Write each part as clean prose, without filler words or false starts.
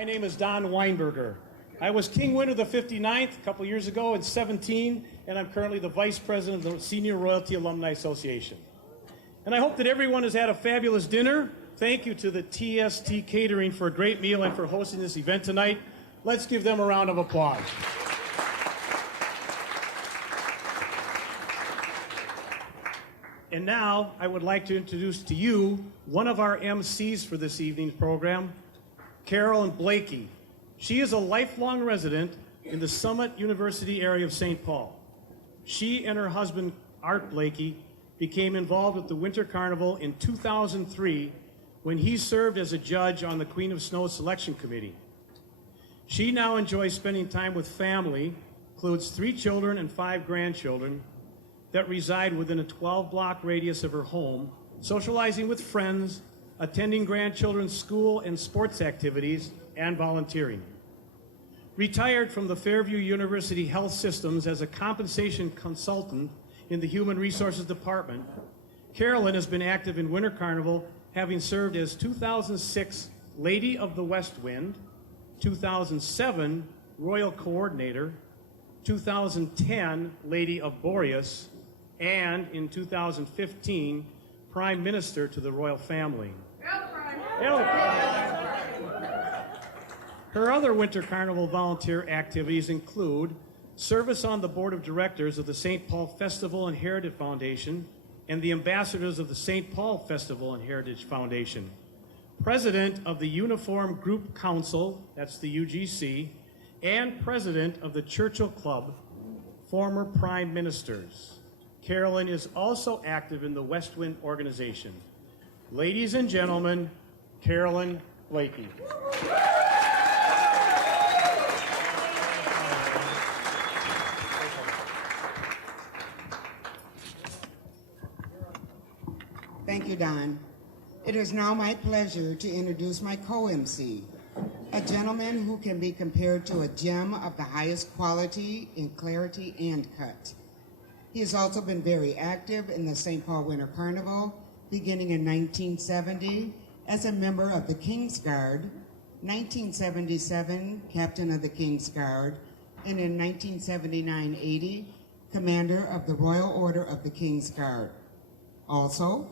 My name is Don Weinberger. I was King Winter the 59th a couple years ago in 17, and I'm currently the Vice President of the Senior Royalty Alumni Association. And I hope that everyone has had a fabulous dinner. Thank you to the TST Catering for a great meal and for hosting this event tonight. Let's give them a round of applause. And now I would like to introduce to you one of our MCs for this evening's program, Carolyn Blakey. She is a lifelong resident in the Summit University area of St. Paul. She and her husband, Art Blakey, became involved with the Winter Carnival in 2003 when he served as a judge on the Queen of Snow Selection Committee. She now enjoys spending time with family, includes 3 children and 5 grandchildren that reside within a 12-block radius of her home, socializing with friends, attending grandchildren's school and sports activities, and volunteering. Retired from the Fairview University Health Systems as a compensation consultant in the Human Resources Department, Carolyn has been active in Winter Carnival, having served as 2006 Lady of the West Wind, 2007 Royal Coordinator, 2010 Lady of Boreas, and in 2015 Prime Minister to the royal family. Her other Winter Carnival volunteer activities include service on the board of directors of the St. Paul Festival and Heritage Foundation and the ambassadors of the St. Paul Festival and Heritage Foundation, president of the Uniform Group Council, that's the UGC, and president of the Churchill Club, former prime ministers. Carolyn is also active in the West Wind organization. Ladies and gentlemen, Carolyn Blakey. Thank you, Don. It is now my pleasure to introduce my co-MC, a gentleman who can be compared to a gem of the highest quality in clarity and cut. He has also been very active in the St. Paul Winter Carnival, beginning in 1970 as a member of the King's Guard, 1977 Captain of the King's Guard, and in 1979-80 Commander of the Royal Order of the King's Guard. Also,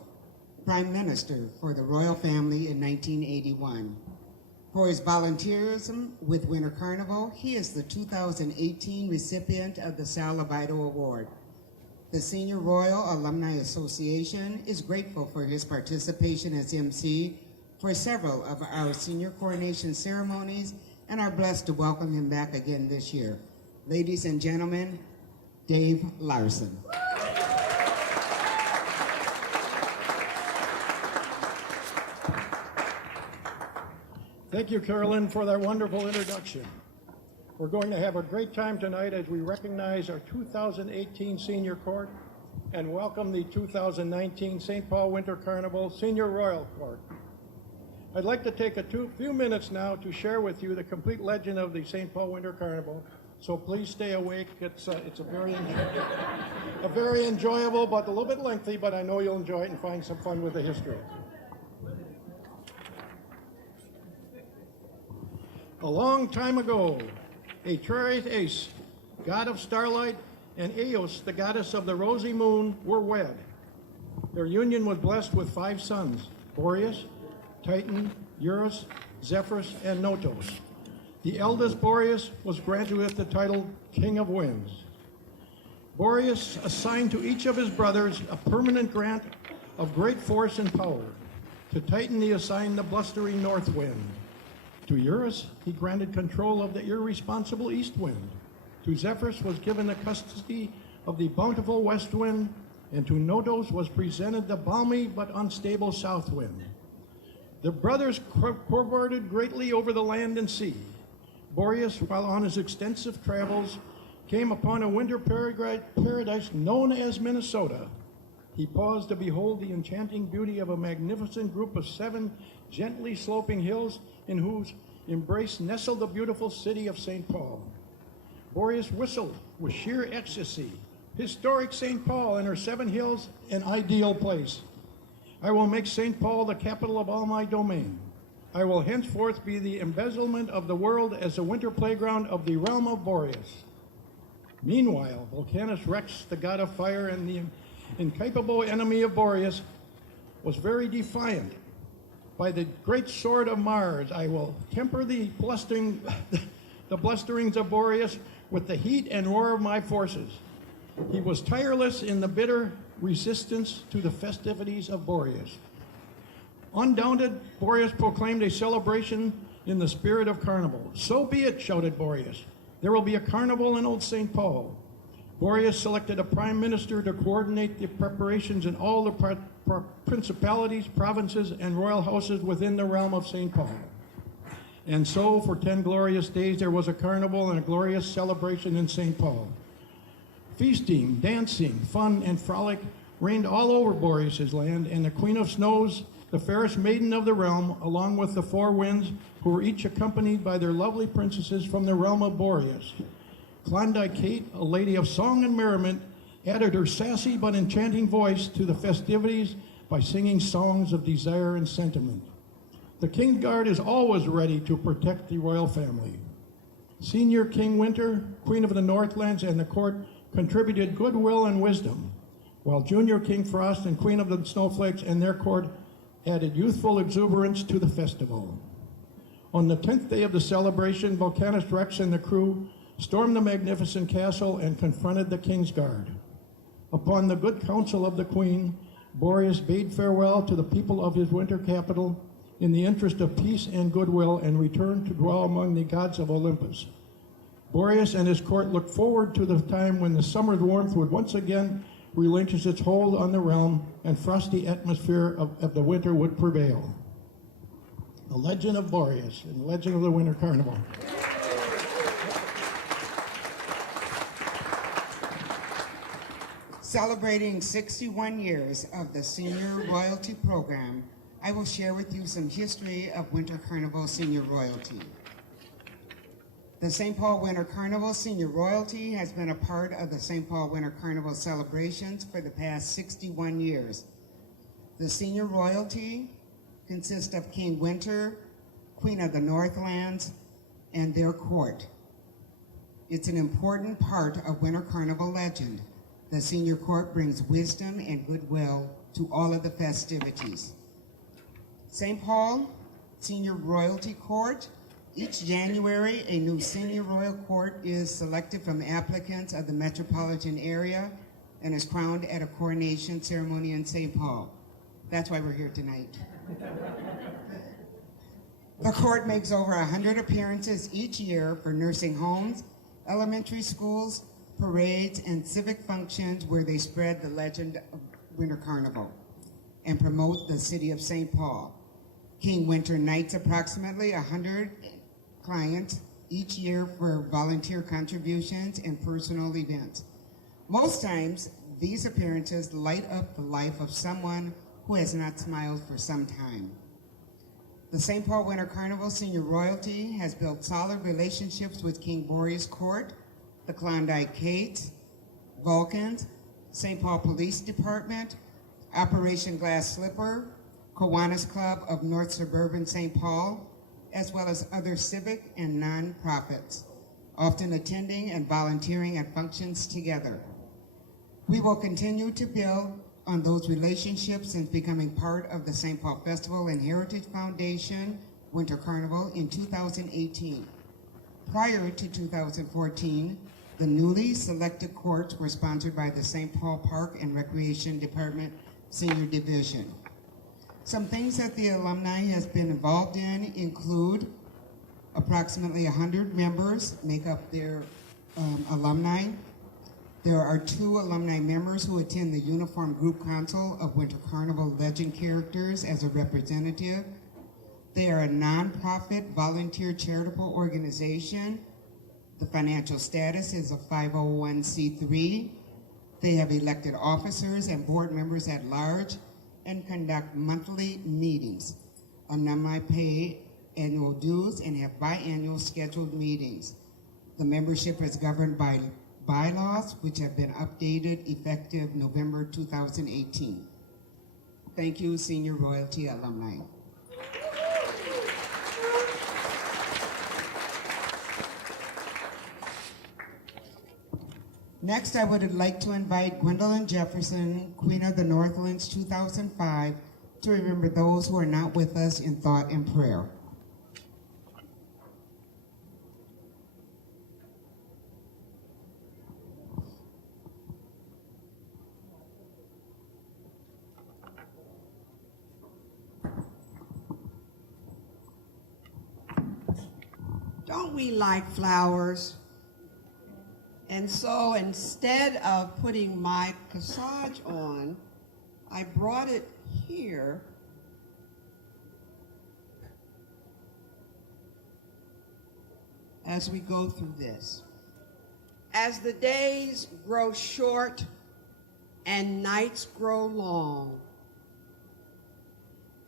Prime Minister for the royal family in 1981. For his volunteerism with Winter Carnival, he is the 2018 recipient of the Sal Levito Award. The Senior Royal Alumni Association is grateful for his participation as MC for several of our senior coronation ceremonies and are blessed to welcome him back again this year. Ladies and gentlemen, Dave Larson. Thank you, Carolyn, for that wonderful introduction. We're going to have a great time tonight as we recognize our 2018 Senior Court and welcome the 2019 St. Paul Winter Carnival Senior Royal Court. I'd like to take a few minutes now to share with you the complete legend of the St. Paul Winter Carnival, so please stay awake. It's a very enjoyable, but a little bit lengthy, but I know you'll enjoy it and find some fun with the history. A long time ago, Atreus, god of starlight, and Eos, the goddess of the rosy moon, were wed. Their union was blessed with 5 sons, Boreas, Titan, Eurus, Zephyrus, and Notos. The eldest, Boreas, was granted with the title King of Winds. Boreas assigned to each of his brothers a permanent grant of great force and power. To Titan he assigned the blustering north wind. To Eurus, he granted control of the irresponsible east wind. To Zephyrus was given the custody of the bountiful west wind, and to Notos was presented the balmy but unstable south wind. The brothers cavorted greatly over the land and sea. Boreas, while on his extensive travels, came upon a winter paradise known as Minnesota. He paused to behold the enchanting beauty of a magnificent group of 7 gently sloping hills in whose embrace nestled the beautiful city of St. Paul. Boreas whistled with sheer ecstasy. Historic St. Paul and her 7 hills, an ideal place. I will make St. Paul the capital of all my domain. I will henceforth be the embezzlement of the world as a winter playground of the realm of Boreas. Meanwhile, Volcanus Rex, the god of fire and the incapable enemy of Boreas, was very defiant. By the great sword of Mars, I will temper the blusterings of Boreas with the heat and roar of my forces. He was tireless in the bitter resistance to the festivities of Boreas. Undaunted, Boreas proclaimed a celebration in the spirit of carnival. So be it, shouted Boreas. There will be a carnival in Old St. Paul. Boreas selected a prime minister to coordinate the preparations in all the principalities, provinces, and royal houses within the realm of St. Paul. And so, for 10 glorious days, there was a carnival and a glorious celebration in St. Paul. Feasting, dancing, fun, and frolic reigned all over Boreas' land, and the Queen of Snows, the fairest maiden of the realm, along with the four winds, who were each accompanied by their lovely princesses from the realm of Boreas. Klondike Kate, a lady of song and merriment, added her sassy but enchanting voice to the festivities by singing songs of desire and sentiment. The King's Guard is always ready to protect the royal family. Senior King Winter, Queen of the Northlands, and the court contributed goodwill and wisdom, while Junior King Frost and Queen of the Snowflakes and their court added youthful exuberance to the festival. On the 10th day of the celebration, Volcanus Rex and the crew stormed the magnificent castle and confronted the King's Guard. Upon the good counsel of the Queen, Boreas bade farewell to the people of his winter capital in the interest of peace and goodwill and returned to dwell among the gods of Olympus. Boreas and his court looked forward to the time when the summer's warmth would once again relinquish its hold on the realm and frosty atmosphere of the winter would prevail. The legend of Boreas and the legend of the Winter Carnival. Celebrating 61 years of the Senior Royalty Program, I will share with you some history of Winter Carnival Senior Royalty. The St. Paul Winter Carnival Senior Royalty has been a part of the St. Paul Winter Carnival celebrations for the past 61 years. The Senior Royalty consists of King Winter, Queen of the Northlands, and their court. It's an important part of Winter Carnival legend. The Senior Court brings wisdom and goodwill to all of the festivities. St. Paul Senior Royalty Court. Each January, a new Senior Royal Court is selected from applicants of the metropolitan area and is crowned at a coronation ceremony in St. Paul. That's why we're here tonight. The court makes over 100 appearances each year for nursing homes, elementary schools, parades, and civic functions where they spread the legend of Winter Carnival and promote the city of St. Paul. King Winter knights approximately 100 clients each year for volunteer contributions and personal events. Most times, these appearances light up the life of someone who has not smiled for some time. The St. Paul Winter Carnival Senior Royalty has built solid relationships with King Boreas Court, the Klondike Kates, Vulcans, St. Paul Police Department, Operation Glass Slipper, Kiwanis Club of North Suburban St. Paul, as well as other civic and non-profits, often attending and volunteering at functions together. We will continue to build on those relationships since becoming part of the St. Paul Festival and Heritage Foundation Winter Carnival in 2018. Prior to 2014, the newly selected courts were sponsored by the St. Paul Park and Recreation Department Senior Division. Some things that the alumni has been involved in include approximately 100 members make up their alumni. There are 2 alumni members who attend the Uniform Group Council of Winter Carnival Legend Characters as a representative. They are a nonprofit volunteer charitable organization. The financial status is a 501c3. They have elected officers and board members at large and conduct monthly meetings. Alumni pay annual dues and have biannual scheduled meetings. The membership is governed by bylaws which have been updated effective November 2018. Thank you, Senior Royalty alumni. Next, I would like to invite Gwendolyn Jefferson, Queen of the Northlands 2005, to remember those who are not with us in thought and prayer. Don't we like flowers? And so instead of putting my corsage on, I brought it here as we go through this. As the days grow short and nights grow long,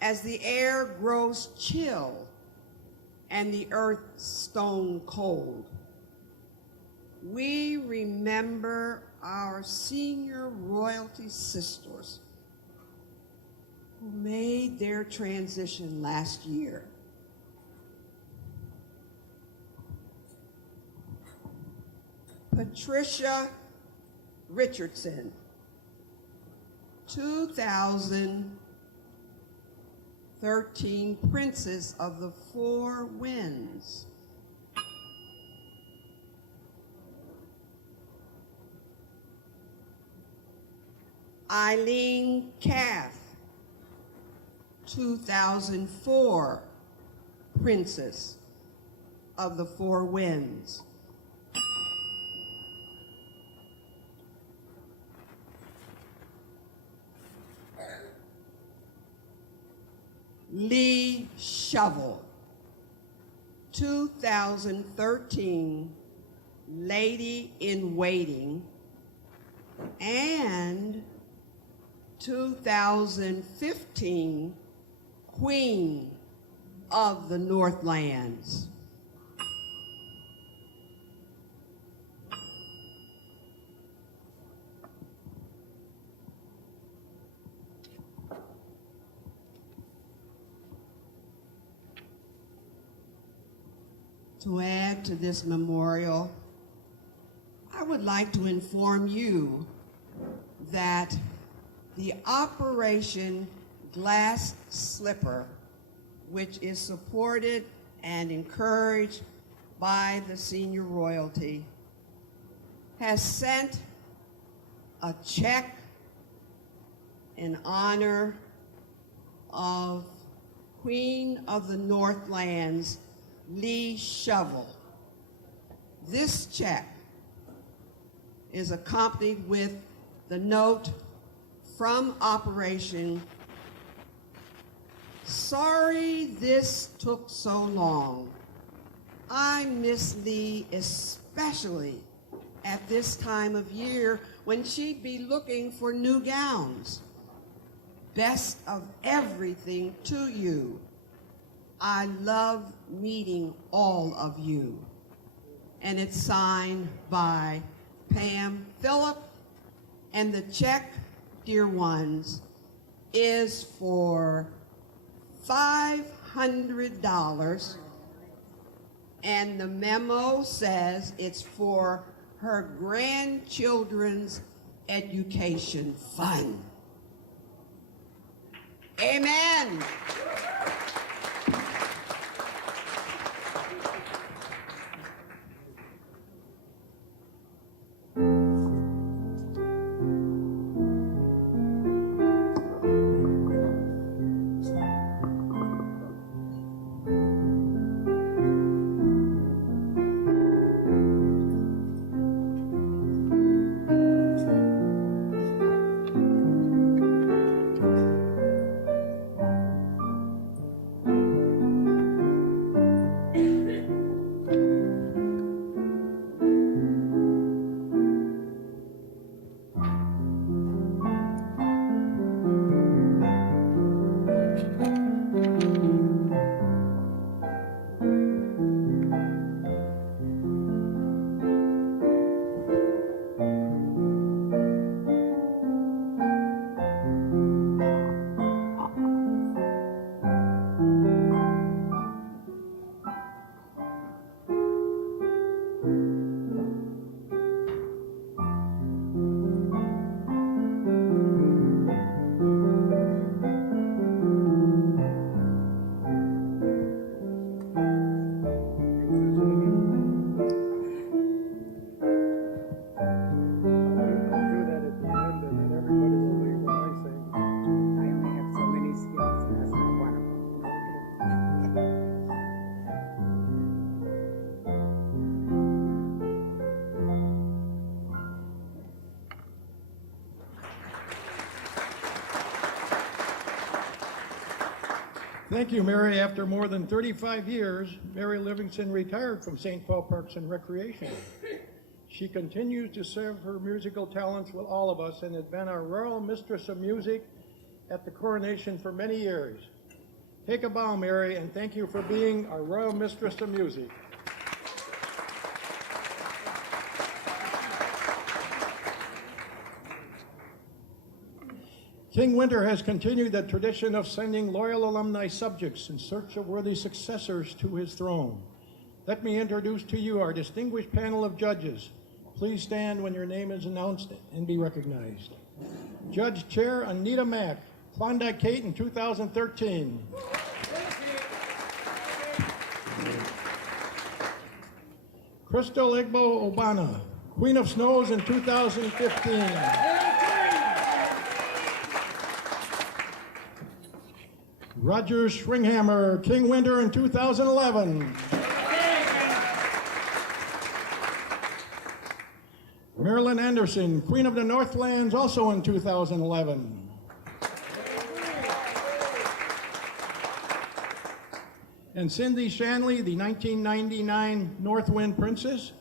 as the air grows chill and the earth stone cold, we remember our senior royalty sisters who made their transition last year. Patricia Richardson, 2013 Princess of the Four Winds. Eileen Cath, 2004 Princess of the Four Winds. Lee Shovel, 2013 Lady in Waiting, and 2015 Queen of the Northlands. To add to this memorial, I would like to inform you that the Operation Glass Slipper, which is supported and encouraged by the senior royalty, has sent a check in honor of Queen of the Northlands, Lee Shovel. This check is accompanied with the note from Operation. Sorry this took so long. I miss Lee especially at this time of year when she'd be looking for new gowns. Best of everything to you. I love meeting all of you. And it's signed by Pam Phillip, and the check, dear ones, is for $500, and the memo says it's for her grandchildren's education fund. Amen. Thank you, Mary. After more than 35 years, Mary Livingston retired from St. Paul Parks and Recreation. She continues to serve her musical talents with all of us and has been our Royal Mistress of Music at the Coronation for many years. Take a bow, Mary, and thank you for being our Royal Mistress of Music. King Winter has continued the tradition of sending loyal alumni subjects in search of worthy successors to his throne. Let me introduce to you our distinguished panel of judges. Please stand when your name is announced and be recognized. Judge Chair Anita Mack, Klondike Kate in 2013. Crystal Igbo Obana, Queen of Snows in 2015. Roger Schwinghammer, King Winter in 2011. Marilyn Anderson, Queen of the Northlands, also in 2011. And Cindy Shanley, the 1999 Northwind Princess,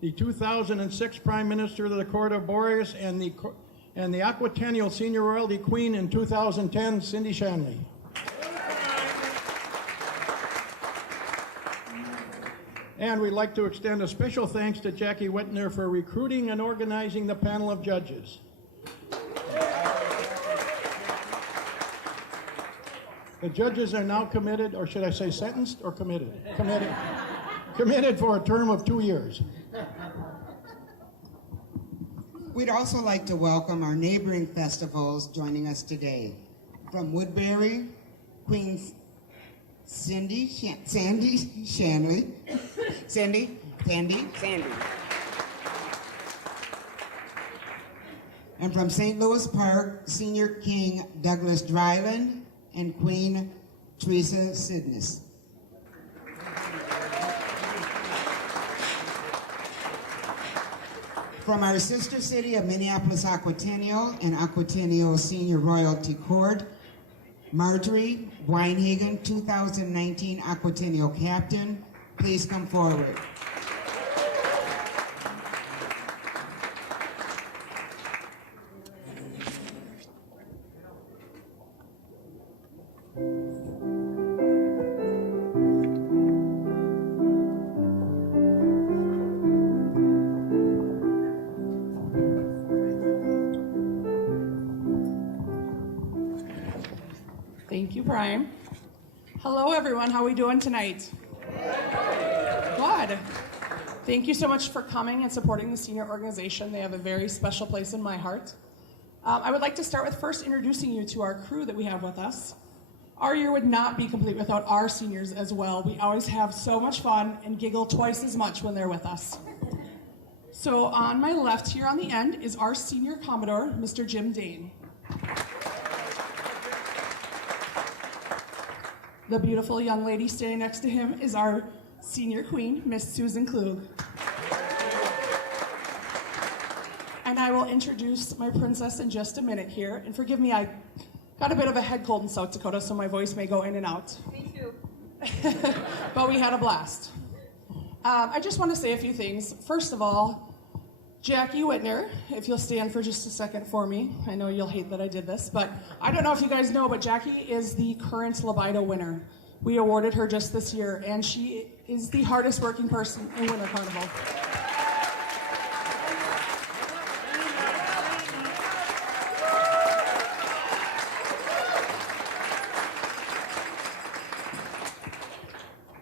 the 2006 Prime Minister of the Court of Boreas, and the Aquatennial Senior Royalty Queen in 2010, Cindy Shanley. And we'd like to extend a special thanks to Jackie Whitner for recruiting and organizing the panel of judges. The judges are now committed, or should I say sentenced or committed? Committed. Committed for a term of 2 years. We'd also like to welcome our neighboring festivals joining us today. From Woodbury, Queen Sandy Shanley. Sandy. And from St. Louis Park, Senior King Douglas Dryland and Queen Teresa Sidness. From our sister city of Minneapolis Aquatennial and Aquatennial Senior Royalty Court, Marjorie Weinhagen, 2019 Aquatennial Captain, please come forward. Thank you, Brian. Hello, everyone. How are we doing tonight? Good. Thank you so much for coming and supporting the senior organization. They have a very special place in my heart. I would like to start with first introducing you to our crew that we have with us. Our year would not be complete without our seniors as well. We always have so much fun and giggle twice as much when they're with us. So on my left here on the end is our senior commodore, Mr. Jim Dane. The beautiful young lady standing next to him is our senior queen, Miss Susan Klug. And I will introduce my princess in just a minute here. And forgive me, I got a bit of a head cold in South Dakota, so my voice may go in and out. Me too. But we had a blast. I just want to say a few things. First of all, Jackie Whitner, if you'll stand for just a second for me. I know you'll hate that I did this, but I don't know if you guys know, but Jackie is the current Libido winner. We awarded her just this year, and she is the hardest working person in Winter Carnival.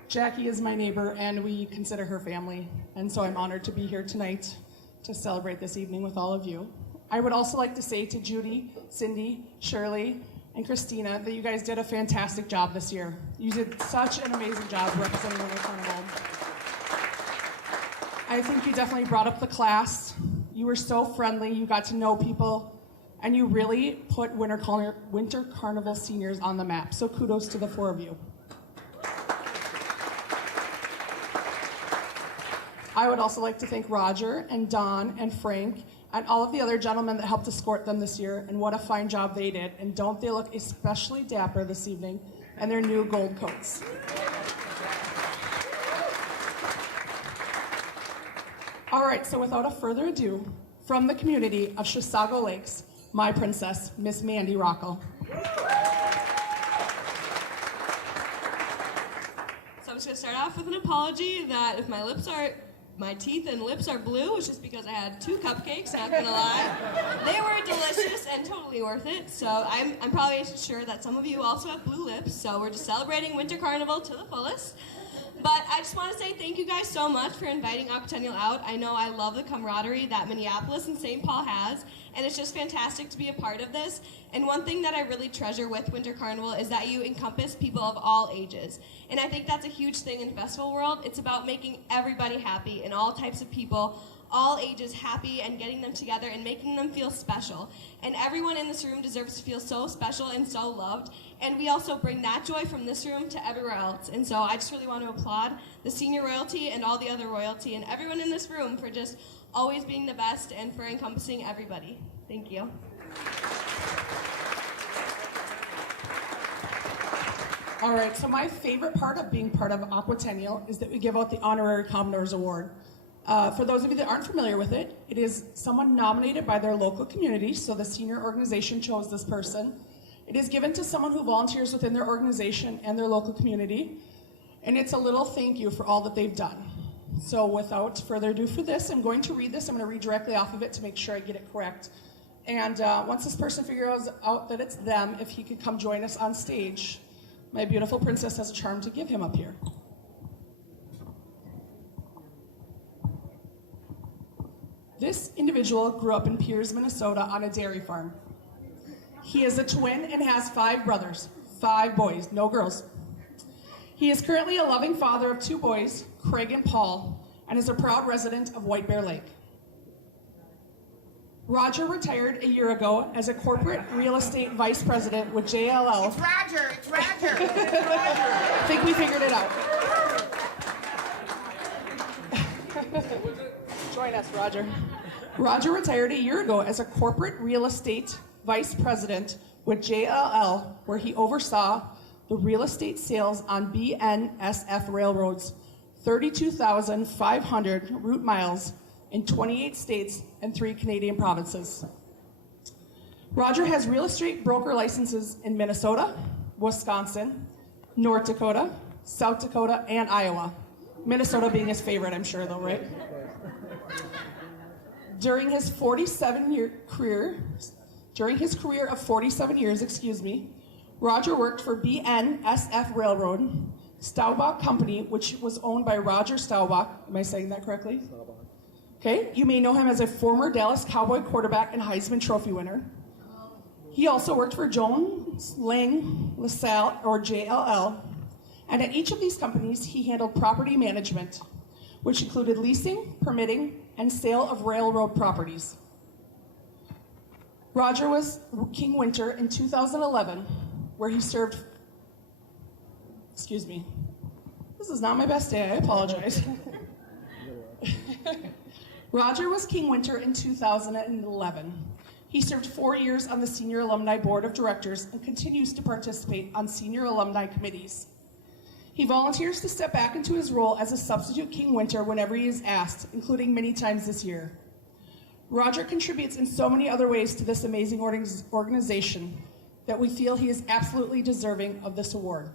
Jackie is my neighbor, and we consider her family, and so I'm honored to be here tonight to celebrate this evening with all of you. I would also like to say to Judy, Cindy, Shirley, and Christina that you guys did a fantastic job this year. You did such an amazing job representing Winter Carnival. I think you definitely brought up the class. You were so friendly, you got to know people, and you really put Winter Carnival seniors on the map. So kudos to the four of you. I would also like to thank Roger and Don and Frank and all of the other gentlemen that helped escort them this year, and what a fine job they did. And don't they look especially dapper this evening? and their new gold coats. All right, so without a further ado, from the community of Chisago Lakes, my princess, Miss Mandy Rockel. So I'm just gonna start off with an apology that if my teeth and lips are blue, it's just because I had 2 cupcakes, not gonna lie. They were delicious and totally worth it. So I'm probably sure that some of you also have blue lips, so we're just celebrating Winter Carnival to the fullest. But I just want to say thank you guys so much for inviting Aquatennial out. I know I love the camaraderie that Minneapolis and St. Paul has, and it's just fantastic to be a part of this. And one thing that I really treasure with Winter Carnival is that you encompass people of all ages. And I think that's a huge thing in the festival world. It's about making everybody happy and all types of people, all ages happy, and getting them together and making them feel special. And everyone in this room deserves to feel so special and so loved. And we also bring that joy from this room to everywhere else. And so I just really want to applaud the senior royalty and all the other royalty and everyone in this room for just always being the best and for encompassing everybody. Thank you. All right, so my favorite part of being part of Aquatennial is that we give out the Honorary Commodore's Award. For those of you that aren't familiar with it, it is someone nominated by their local community, so the senior organization chose this person. It is given to someone who volunteers within their organization and their local community, and it's a little thank you for all that they've done. So without further ado for this, I'm going to read this. I'm going to read directly off of it to make sure I get it correct. And once this person figures out that it's them, if he could come join us on stage, my beautiful princess has a charm to give him up here. This individual grew up in Pierce, Minnesota on a dairy farm. He is a twin and has 5 brothers, 5 boys, no girls. He is currently a loving father of 2 boys, Craig and Paul, and is a proud resident of White Bear Lake. Roger retired a year ago as a corporate real estate vice president with JLL. It's Roger, it's Roger. I think we figured it out. Join us, Roger. Roger retired a year ago as a corporate real estate vice president with JLL, where he oversaw the real estate sales on BNSF Railroad's 32,500 route miles in 28 states and 3 Canadian provinces. Roger has real estate broker licenses in Minnesota, Wisconsin, North Dakota, South Dakota, and Iowa. Minnesota being his favorite, I'm sure, though, right? During his career of 47 years, Roger worked for BNSF Railroad, Staubach Company, which was owned by Roger Staubach. Am I saying that correctly? Okay, you may know him as a former Dallas Cowboy quarterback and Heisman Trophy winner. He also worked for Jones Lang LaSalle, or JLL, and at each of these companies, he handled property management, which included leasing, permitting, and sale of railroad properties. Roger was King Winter in 2011, where he served, excuse me, this is not my best day, I apologize. Roger was King Winter in 2011. He served 4 years on the Senior Alumni Board of Directors and continues to participate on senior alumni committees. He volunteers to step back into his role as a substitute King Winter whenever he is asked, including many times this year. Roger contributes in so many other ways to this amazing organization that we feel he is absolutely deserving of this award.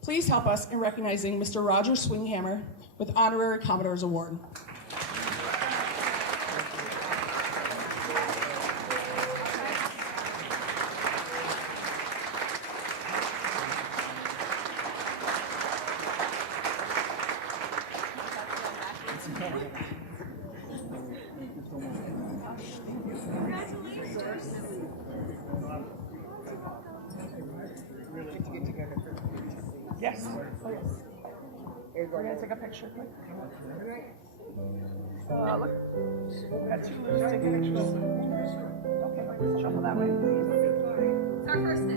Please help us in recognizing Mr. Roger Swinghammer with Honorary Commodore's Award. Yes. Oh, yes. We're going to take a picture quick. Look. Got 2 loose. Take a picture. Okay, shuffle that way, please. It's our first day.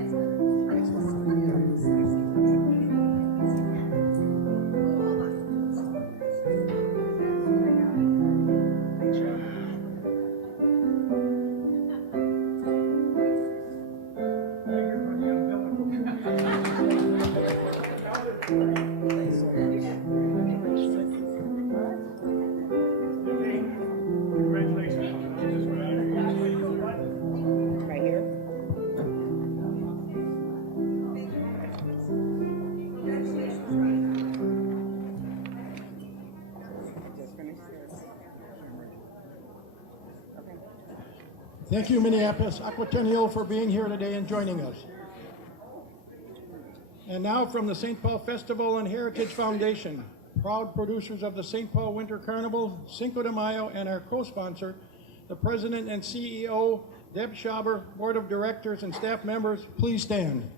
Thank you, Minneapolis Aquatennial, for being here today and joining us. And now from the St. Paul Festival and Heritage Foundation, proud producers of the St. Paul Winter Carnival, Cinco de Mayo, and our co-sponsor, the President and CEO, Deb Schaber, Board of Directors, and staff members, please stand.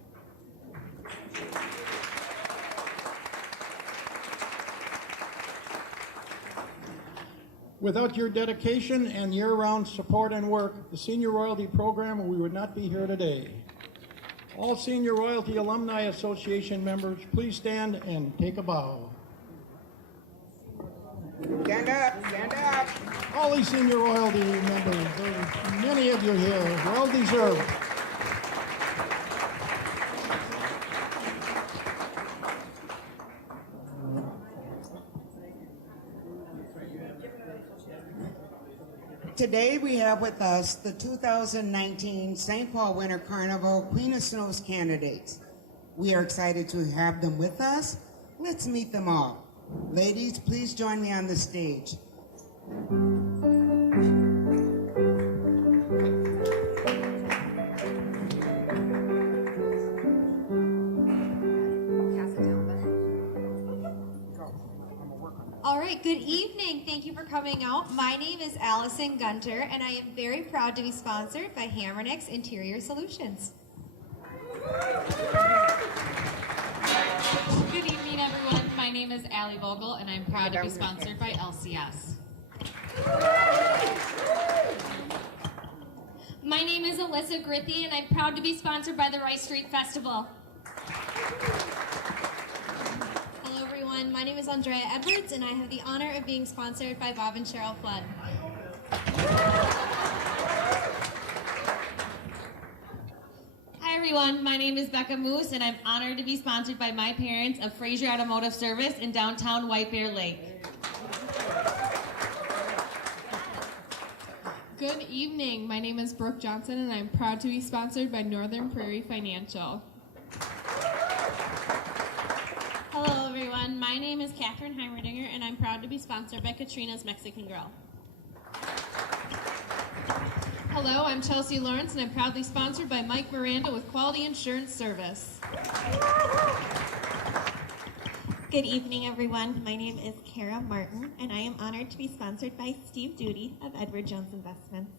Without your dedication and year-round support and work, the Senior Royalty Program, we would not be here today. All Senior Royalty Alumni Association members, please stand and take a bow. Stand up, stand up. All these Senior Royalty members, there's many of you here, well deserved. Today we have with us the 2019 St. Paul Winter Carnival Queen of Snows candidates. We are excited to have them with us. Let's meet them all. Ladies, please join me on the stage. All right, good evening. Thank you for coming out. My name is Allison Gunter, and I am very proud to be sponsored by Hammernix Interior Solutions. Good evening, everyone. My name is Allie Vogel, and I'm proud to be sponsored by LCS. My name is Alyssa Griffey, and I'm proud to be sponsored by the Rice Street Festival. Hello, everyone. My name is Andrea Edwards, and I have the honor of being sponsored by Bob and Cheryl Flood. Hi, everyone. My name is Becca Moose, and I'm honored to be sponsored by my parents of Fraser Automotive Service in downtown White Bear Lake. Good evening. My name is Brooke Johnson, and I'm proud to be sponsored by Northern Prairie Financial. Hello, everyone. My name is Catherine Heimerdinger, and I'm proud to be sponsored by Katrina's Mexican Grill. Hello, I'm Chelsea Lawrence, and I'm proudly sponsored by Mike Miranda with Quality Insurance Service. Good evening, everyone. My name is Kara Martin, and I am honored to be sponsored by Steve Duty of Edward Jones Investments.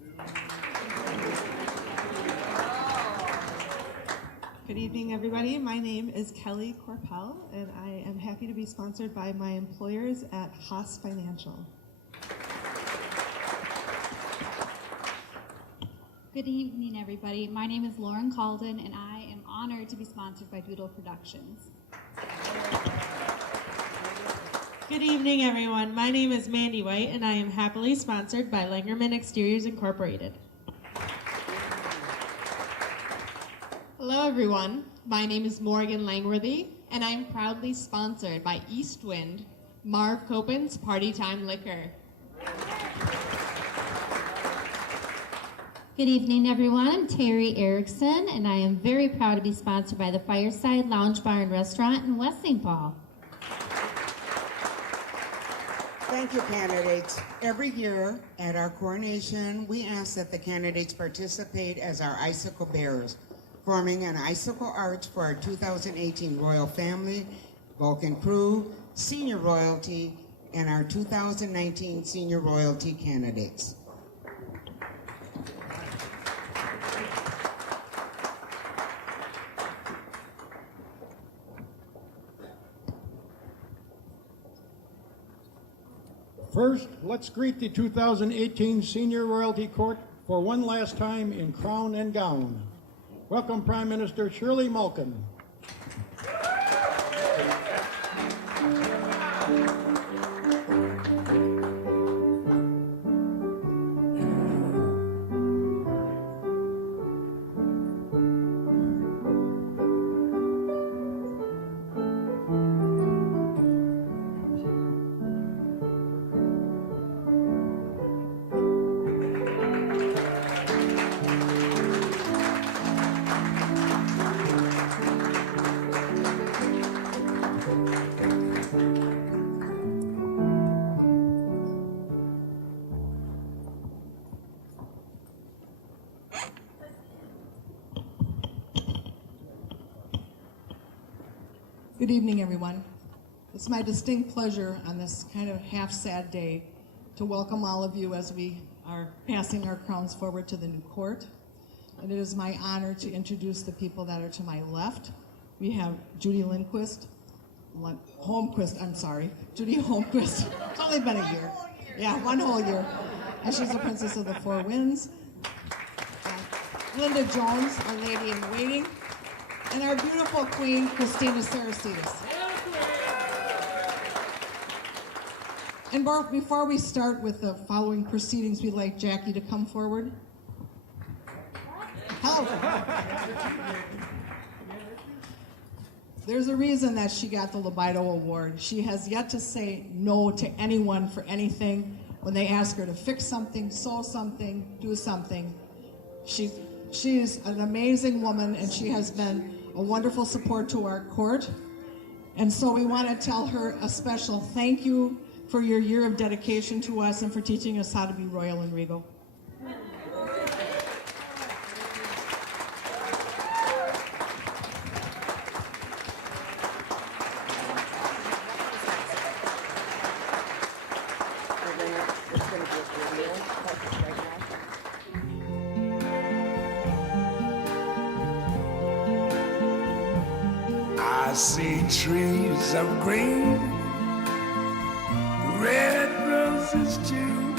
Good evening, everybody. My name is Kelly Corpel, and I am happy to be sponsored by my employers at Haas Financial. Good evening, everybody. My name is Lauren Calden, and I am honored to be sponsored by Doodle Productions. Good evening, everyone. My name is Mandy White, and I am happily sponsored by Langerman Exteriors Incorporated. Hello, everyone. My name is Morgan Langworthy, and I'm proudly sponsored by Eastwind, Marv Copen's Party Time Liquor. Good evening, everyone. I'm Terry Erickson, and I am very proud to be sponsored by the Fireside Lounge Bar and Restaurant in West St. Paul. Thank you, candidates. Every year at our coronation, we ask that the candidates participate as our icicle bearers, forming an icicle arch for our 2018 Royal Family, Vulcan Crew, Senior Royalty, and our 2019 Senior Royalty candidates. First, let's greet the 2018 Senior Royalty Court for one last time in crown and gown. Welcome, Prime Minister Shirley Malkin. Good evening, everyone. It's my distinct pleasure on this kind of half-sad day to welcome all of you as we are passing our crowns forward to the new court. And it is my honor to introduce the people that are to my left. We have Judy Judy Holmquist. It's only been a year. Yeah, 1 whole year. And she's the Princess of the Four Winds. Linda Jones, our lady in waiting. And our beautiful queen, Christina Sarasides. And before we start with the following proceedings, we'd like Jackie to come forward. Hello. There's a reason that she got the Libido Award. She has yet to say no to anyone for anything. When they ask her to fix something, sew something, do something, she's an amazing woman, and she has been a wonderful support to our court. And so we want to tell her a special thank you for your year of dedication to us and for teaching us how to be royal and regal. I see trees of green, red roses too.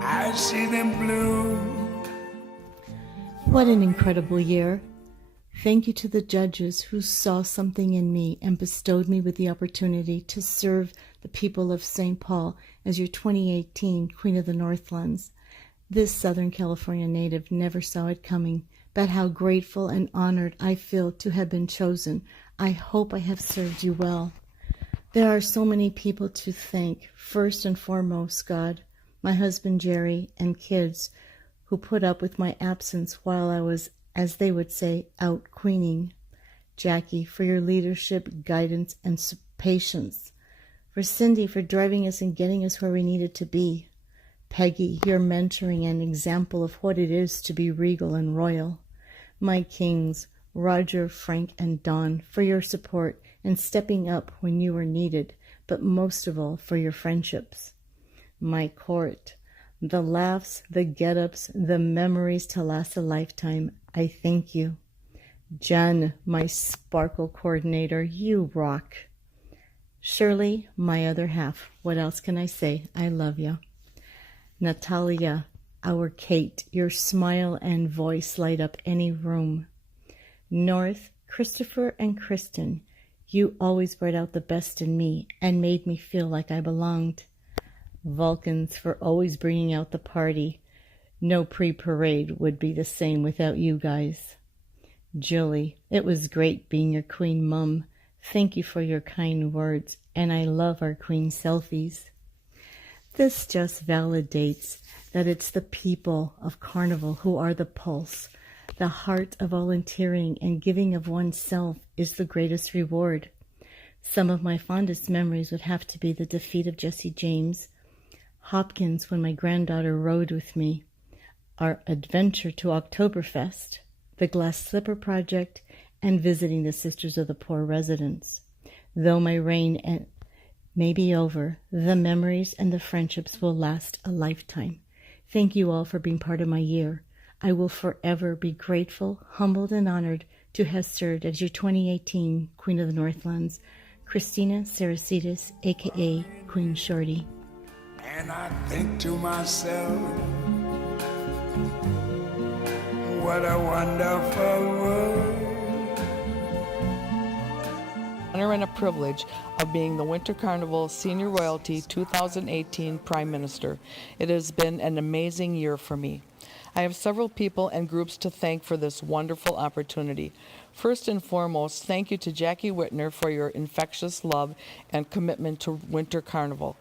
I see them bloom. What an incredible year. Thank you to the judges who saw something in me and bestowed me with the opportunity to serve the people of St. Paul as your 2018 Queen of the Northlands. This Southern California native never saw it coming, but how grateful and honored I feel to have been chosen. I hope I have served you well. There are so many people to thank. First and foremost, God, my husband Jerry, and kids who put up with my absence while I was, as they would say, out queening. Jackie, for your leadership, guidance, and patience. For Cindy, for driving us and getting us where we needed to be. Peggy, your mentoring and example of what it is to be regal and royal. My kings, Roger, Frank, and Don, for your support and stepping up when you were needed, but most of all for your friendships. My court, the laughs, the get-ups, the memories to last a lifetime, I thank you. Jen, my sparkle coordinator, you rock. Shirley, my other half, what else can I say? I love you. Natalia, our Kate, your smile and voice light up any room. North, Christopher, and Kristen, you always brought out the best in me and made me feel like I belonged. Vulcans, for always bringing out the party. No pre-parade would be the same without you guys. Julie, it was great being your queen mum. Thank you for your kind words, and I love our queen selfies. This just validates that it's the people of Carnival who are the pulse. The heart of volunteering and giving of oneself is the greatest reward. Some of my fondest memories would have to be the defeat of Jesse James, Hopkins when my granddaughter rode with me, our adventure to Oktoberfest, the Glass Slipper Project, and visiting the Sisters of the Poor residents. Though my reign may be over, the memories and the friendships will last a lifetime. Thank you all for being part of my year. I will forever be grateful, humbled, and honored to have served as your 2018 Queen of the Northlands, Christina Sarasides, a.k.a. Queen Shorty. And I think to myself, what a wonderful world. Honor and a privilege of being the Winter Carnival Senior Royalty 2018 Prime Minister. It has been an amazing year for me. I have several people and groups to thank for this wonderful opportunity. First and foremost, thank you to Jackie Whitner for your infectious love and commitment to Winter Carnival.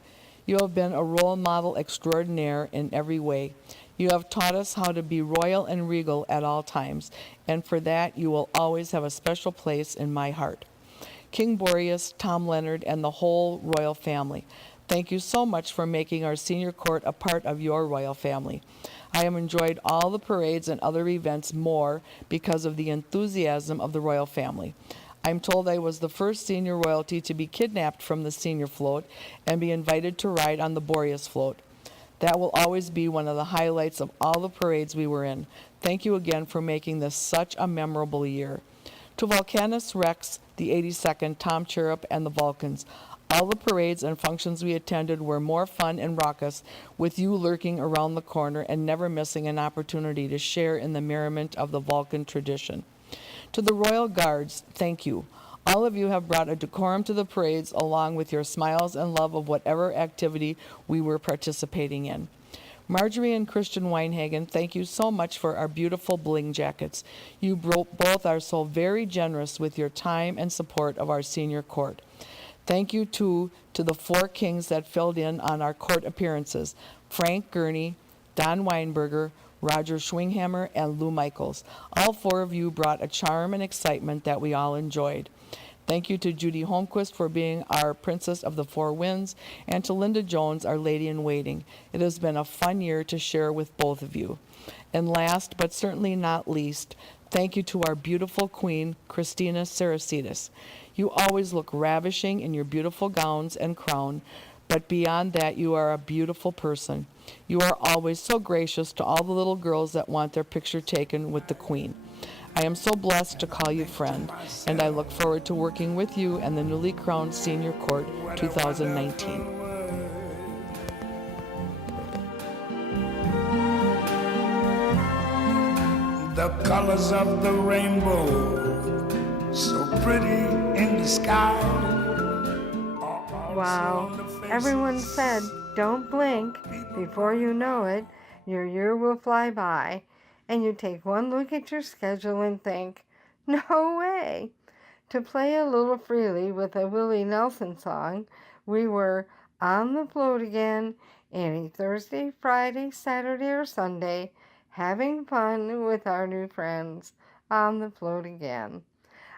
You have been a role model extraordinaire in every way. You have taught us how to be royal and regal at all times, and for that you will always have a special place in my heart. King Boreas, Tom Leonard, and the whole royal family, thank you so much for making our senior court a part of your royal family. I have enjoyed all the parades and other events more because of the enthusiasm of the royal family. I'm told I was the first senior royalty to be kidnapped from the senior float and be invited to ride on the Boreas float. That will always be one of the highlights of all the parades we were in. Thank you again for making this such a memorable year. To Volcanus Rex, the 82nd, Tom Cherub, and the Vulcans, all the parades and functions we attended were more fun and raucous, with you lurking around the corner and never missing an opportunity to share in the merriment of the Vulcan tradition. To the Royal Guards, thank you. All of you have brought a decorum to the parades along with your smiles and love of whatever activity we were participating in. Marjorie and Christian Weinhagen, thank you so much for our beautiful bling jackets. You both are so very generous with your time and support of our senior court. Thank you to the 4 kings that filled in on our court appearances, Frank Gurney, Don Weinberger, Roger Schwinghammer, and Lou Michaels. All 4 of you brought a charm and excitement that we all enjoyed. Thank you to Judy Holmquist for being our Princess of the Four Winds, and to Linda Jones, our Lady-in-Waiting. It has been a fun year to share with both of you. And last, but certainly not least, thank you to our beautiful queen, Christina Saracides. You always look ravishing in your beautiful gowns and crown, but beyond that, you are a beautiful person. You are always so gracious to all the little girls that want their picture taken with the queen. I am so blessed to call you friend, and I look forward to working with you and the newly crowned Senior Court 2019. The colors of the rainbow, so pretty in the sky. Wow. Everyone said, don't blink. Before you know it, your year will fly by. And you take one look at your schedule and think, no way. To play a little freely with a Willie Nelson song, we were on the float again any Thursday, Friday, Saturday, or Sunday, having fun with our new friends on the float again.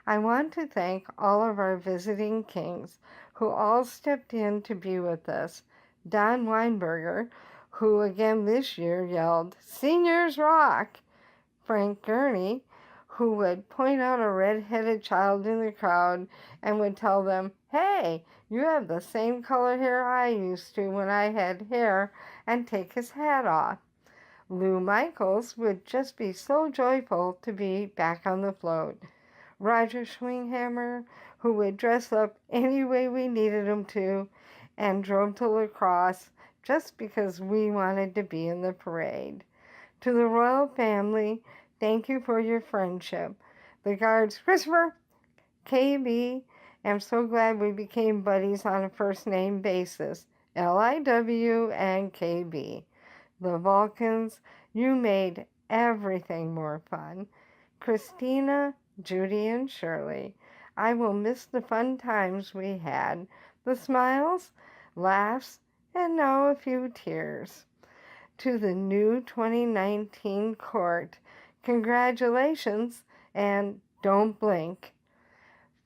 I want to thank all of our visiting kings who all stepped in to be with us. Don Weinberger, who again this year yelled, "Seniors rock!" Frank Gurney, who would point out a red-headed child in the crowd and would tell them, "Hey, you have the same color hair I used to when I had hair," and take his hat off. Lou Michaels would just be so joyful to be back on the float. Roger Schwinghammer, who would dress up any way we needed him to and drove to La Crosse just because we wanted to be in the parade. To the royal family, thank you for your friendship. The guards, Christopher, KB, I'm so glad we became buddies on a first-name basis, LIW and KB. The Vulcans, you made everything more fun. Christina, Judy, and Shirley, I will miss the fun times we had, the smiles, laughs, and now a few tears. To the new 2019 court, congratulations and don't blink.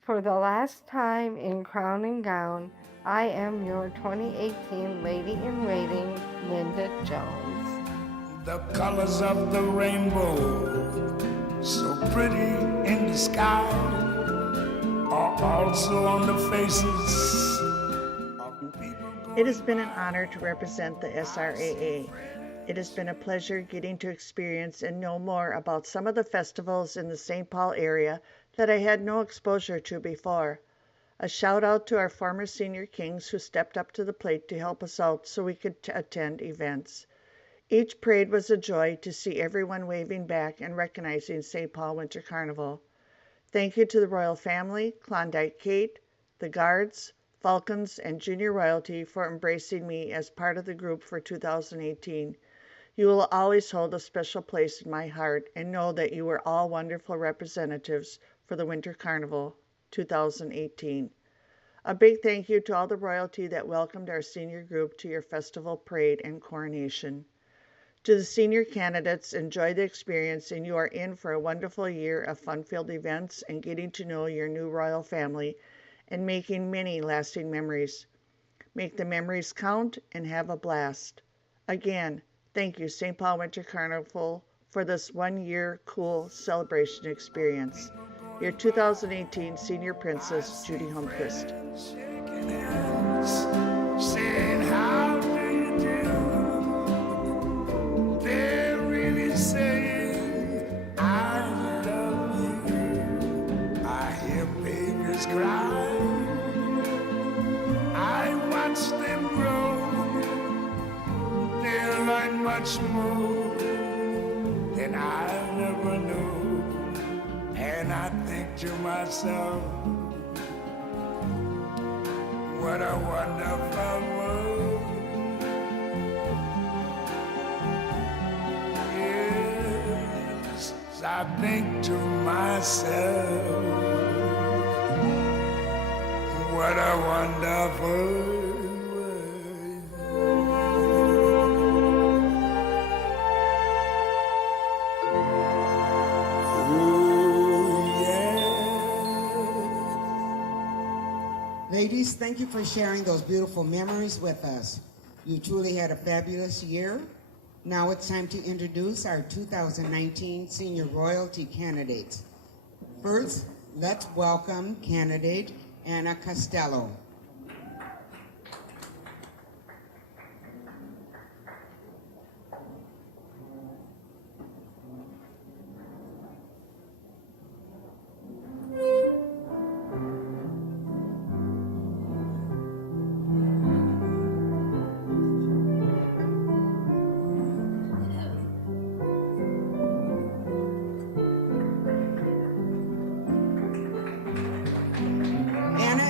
For the last time in crown and gown, I am your 2018 Lady-in-Waiting, Linda Jones. The colors of the rainbow, so pretty in the sky, are also on the faces of people. It has been an honor to represent the SRAA. It has been a pleasure getting to experience and know more about some of the festivals in the St. Paul area that I had no exposure to before. A shout out to our former senior kings who stepped up to the plate to help us out so we could attend events. Each parade was a joy to see everyone waving back and recognizing St. Paul Winter Carnival. Thank you to the royal family, Klondike Kate, the guards, Vulcans, and junior royalty for embracing me as part of the group for 2018. You will always hold a special place in my heart and know that you were all wonderful representatives for the Winter Carnival 2018. A big thank you to all the royalty that welcomed our senior group to your festival parade and coronation. To the senior candidates, enjoy the experience, and you are in for a wonderful year of fun-filled events and getting to know your new royal family and making many lasting memories. Make the memories count and have a blast. Again, thank you, St. Paul Winter Carnival, for this one-year cool celebration experience. Your 2018 Senior Princess, Judy Humquist. Saying, how do you do? They're really saying, I love you. I hear babies cry. I watch them grow. They learn much more than I never knew. And I think to myself, what a wonderful world. Yes, I think to myself, what a wonderful Ladies, thank you for sharing those beautiful memories with us. You truly had a fabulous year. Now it's time to introduce our 2019 Senior Royalty candidates. First, let's welcome candidate Anna Costello.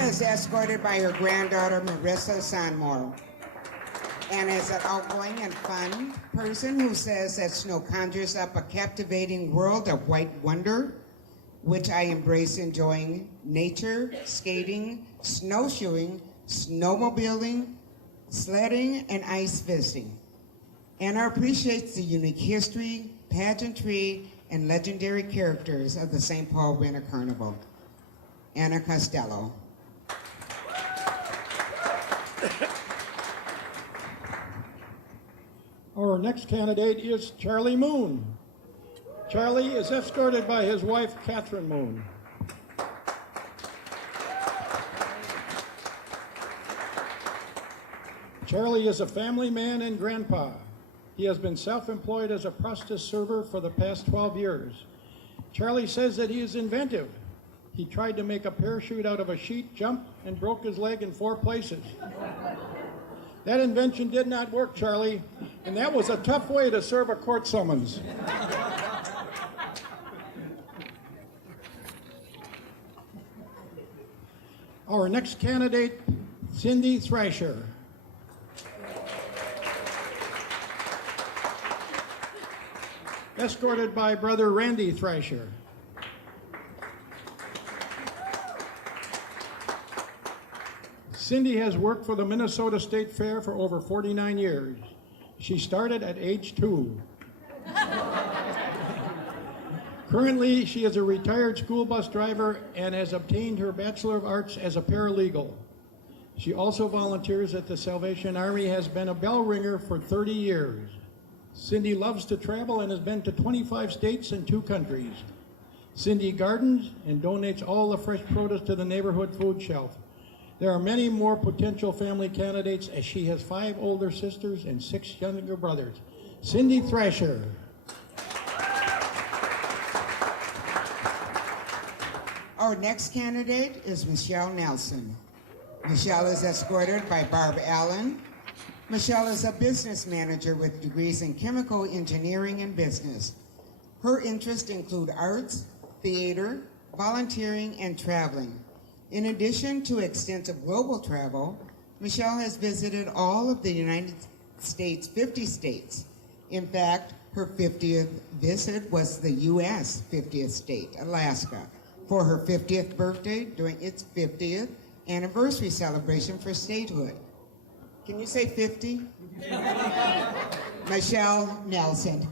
Is escorted by her granddaughter, Marissa Sonmore. Anna is an outgoing and fun person who says that snow conjures up a captivating world of white wonder, which I embrace enjoying nature, skating, snowshoeing, snowmobiling, sledding, and ice fishing. Anna appreciates the unique history, pageantry, and legendary characters of the St. Paul Winter Carnival. Anna Costello. Our next candidate is Charlie Moon. Charlie is escorted by his wife, Catherine Moon. Charlie is a family man and grandpa. He has been self-employed as a prostus server for the past 12 years. Charlie says that he is inventive. He tried to make a parachute out of a sheet jump and broke his leg in 4 places. That invention did not work, Charlie, and that was a tough way to serve a court summons. Our next candidate, Cindy Thrasher. Escorted by brother Randy Thrasher. Cindy has worked for the Minnesota State Fair for over 49 years. She started at age 2. Currently, she is a retired school bus driver and has obtained her Bachelor of Arts as a paralegal. She also volunteers at the Salvation Army, has been a bell ringer for 30 years. Cindy loves to travel and has been to 25 states and 2 countries. Cindy gardens and donates all the fresh produce to the neighborhood food shelf. There are many more potential family candidates as she has 5 older sisters and 6 younger brothers. Cindy Thrasher. Our next candidate is Michelle Nelson. Michelle is escorted by Barb Allen. Michelle is a business manager with degrees in chemical engineering and business. Her interests include arts, theater, volunteering, and traveling. In addition to extensive global travel, Michelle has visited all of the United States' 50 states. In fact, her 50th visit was the U.S. 50th state, Alaska, for her 50th birthday during its 50th anniversary celebration for statehood. Can you say 50? Michelle Nelson.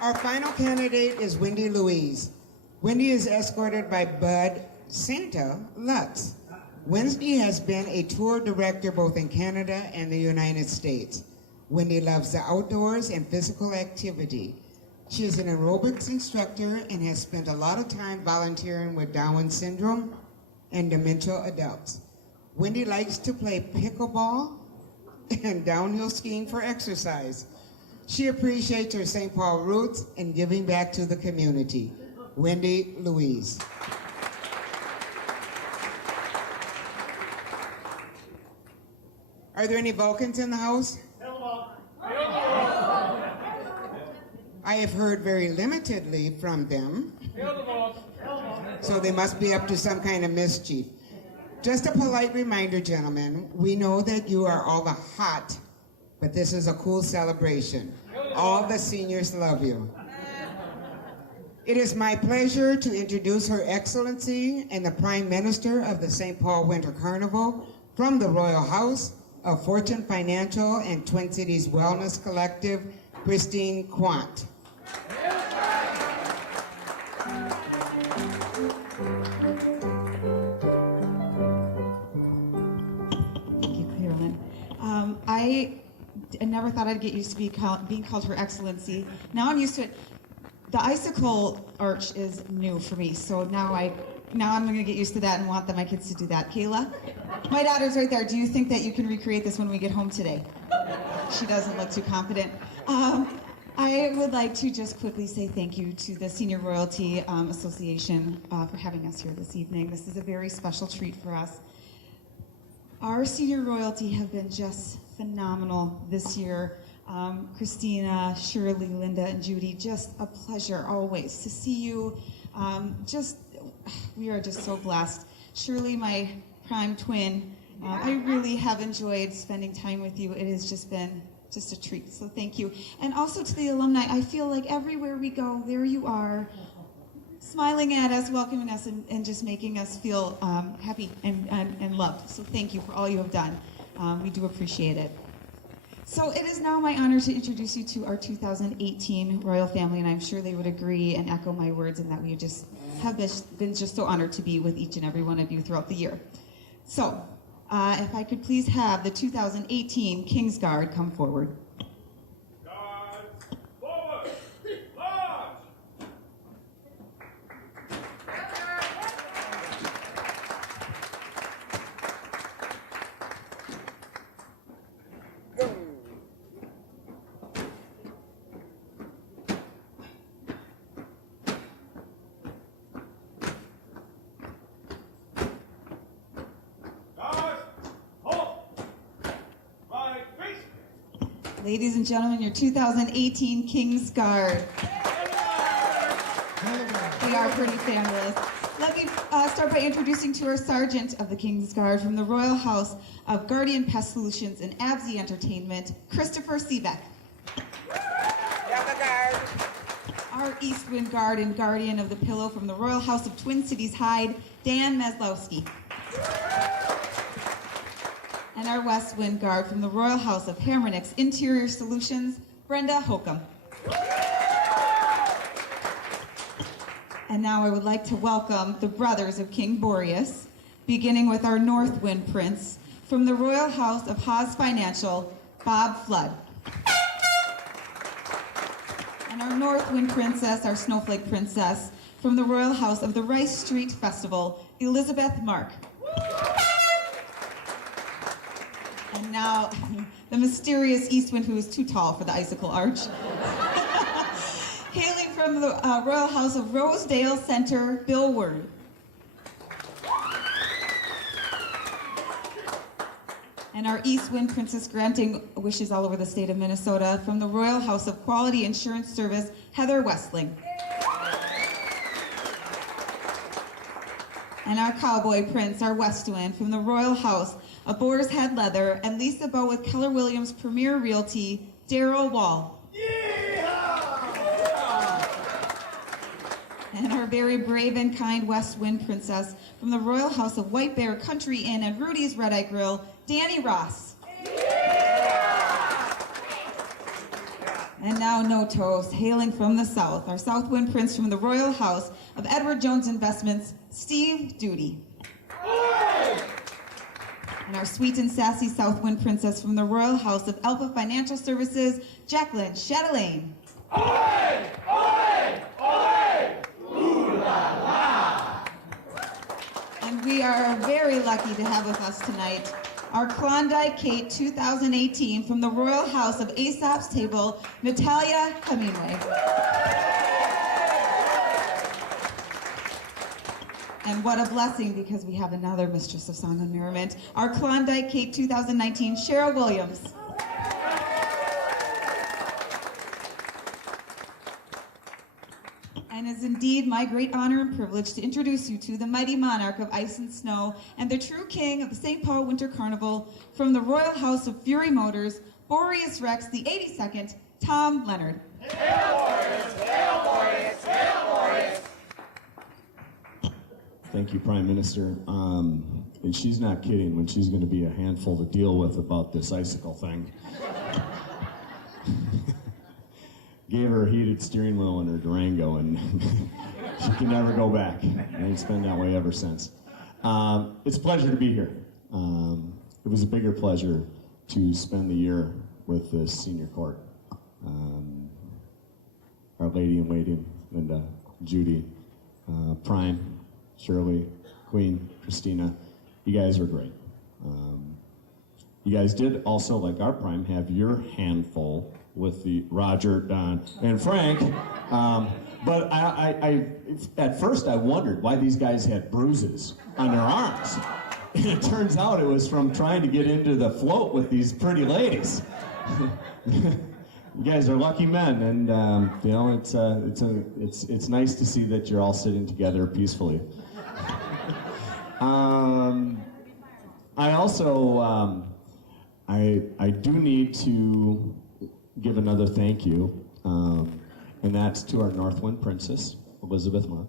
Our final candidate is Wendy Louise. Wendy is escorted by Bud Santa Lutz. Wendy has been a tour director both in Canada and the United States. Wendy loves the outdoors and physical activity. She is an aerobics instructor and has spent a lot of time volunteering with Down syndrome and dementia adults. Wendy likes to play pickleball and downhill skiing for exercise. She appreciates her St. Paul roots and giving back to the community. Wendy Louise. Are there any Vulcans in the house? I have heard very limitedly from them, so they must be up to some kind of mischief. Just a polite reminder, gentlemen, we know that you are all the hot, but this is a cool celebration. All the seniors love you. It is my pleasure to introduce Her Excellency and the Prime Minister of the St. Paul Winter Carnival from the Royal House of Fortune Financial and Twin Cities Wellness Collective, Christine Quant. I never thought I'd get used to being called Her Excellency. Now I'm used to it. The icicle arch is new for me, so now I'm going to get used to that and want my kids to do that. Kayla, my daughter's right there. Do you think that you can recreate this when we get home today? She doesn't look too confident. I would like to just quickly say thank you to the Senior Royalty Association for having us here this evening. This is a very special treat for us. Our senior royalty have been just phenomenal this year. Christina, Shirley, Linda, and Judy, just a pleasure always to see you. We are just so blessed. Shirley, my prime twin, I really have enjoyed spending time with you. It has just been just a treat, so thank you. And also to the alumni, I feel like everywhere we go, there you are, smiling at us, welcoming us, and just making us feel happy and loved. So thank you for all you have done. We do appreciate it. So it is now my honor to introduce you to our 2018 royal family, and I'm sure they would agree and echo my words in that we just have been just so honored to be with each and every one of you throughout the year. So if I could please have the 2018 King's Guard come forward. Ladies and gentlemen, your 2018 King's Guard. We are pretty fabulous. Let me start by introducing to our Sergeant of the King's Guard from the Royal House of Guardian Pest Solutions and Absy Entertainment, Christopher Seebeck. Our East Wind Guard and Guardian of the Pillow from the Royal House of Twin Cities Hyde, Dan Maslowski. And our West Wind Guard from the Royal House of Hamernick's Interior Solutions, Brenda Holcomb. And now I would like to welcome the brothers of King Boreas, beginning with our North Wind Prince from the Royal House of Haas Financial, Bob Flood. And our North Wind Princess, our Snowflake Princess, from the Royal House of the Rice Street Festival, Elizabeth Mark. And now, the mysterious East Wind, who is too tall for the icicle arch. Hailing from the Royal House of Rosedale Center, Bill Word. And our East Wind Princess granting wishes all over the state of Minnesota from the Royal House of Quality Insurance Service, Heather Westling. And our Cowboy Prince, our West Wind, from the Royal House of Boar's Head Leather and Lisa Bow with Keller Williams Premier Realty, Daryl Wall. And our very brave and kind West Wind Princess from the Royal House of White Bear Country Inn and Rudy's Red Eye Grill, Danny Ross. And now No Toast, hailing from the South, our South Wind Prince from the Royal House of Edward Jones Investments, Steve Duty. And our sweet and sassy South Wind Princess from the Royal House of Alpha Financial Services, Jacqueline Chatelaine. to have with us tonight our Klondike Kate 2018 from the Royal House of Aesop's Table, Natalia Hemingway. And what a blessing, because we have another Mistress of Song and Merriment, our Klondike Kate 2019, Cheryl Williams. And it is indeed my great honor and privilege to introduce you to the mighty monarch of ice and snow and the true king of the St. Paul Winter Carnival from the Royal House of Fury Motors, Boreas Rex the 82nd, Tom Leonard. Hail Boreas! Hail Boreas! Hail Boreas! Thank you, Prime Minister. And she's not kidding when she's going to be a handful to deal with about this icicle thing. Gave her a heated steering wheel in her Durango, and she can never go back. And it's been that way ever since. It's a pleasure to be here. It was a bigger pleasure to spend the year with the senior court. Our lady in waiting, Linda, Judy, Prime, Shirley, Queen, Christina, you guys were great. You guys did also, like our Prime, have your handful with the Roger, Don, and Frank. But I at first I wondered why these guys had bruises on their arms. And it turns out it was from trying to get into the float with these pretty ladies. You guys are lucky men, and you know it's nice to see that you're all sitting together peacefully. I also I do need to give another thank you, and that's to our Northwind Princess, Elizabeth Monk.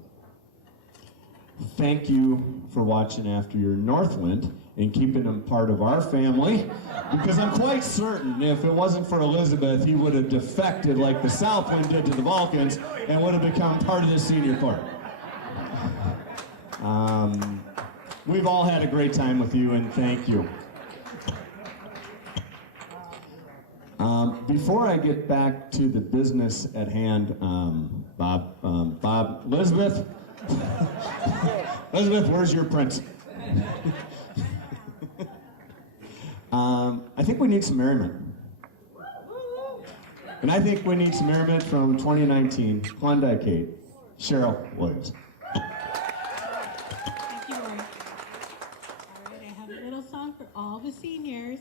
Thank you for watching after your Northwind and keeping him part of our family, because I'm quite certain if it wasn't for Elizabeth, he would have defected like the Southwind did to the Balkans and would have become part of the senior court. We've all had a great time with you, and thank you. Before I get back to the business at hand, Elizabeth, Elizabeth, where's your prince? I think we need some merriment. And I think we need some merriment from 2019, Klondike Kate, Cheryl Williams. Thank you, Roy. All right, I have a little song for all the seniors.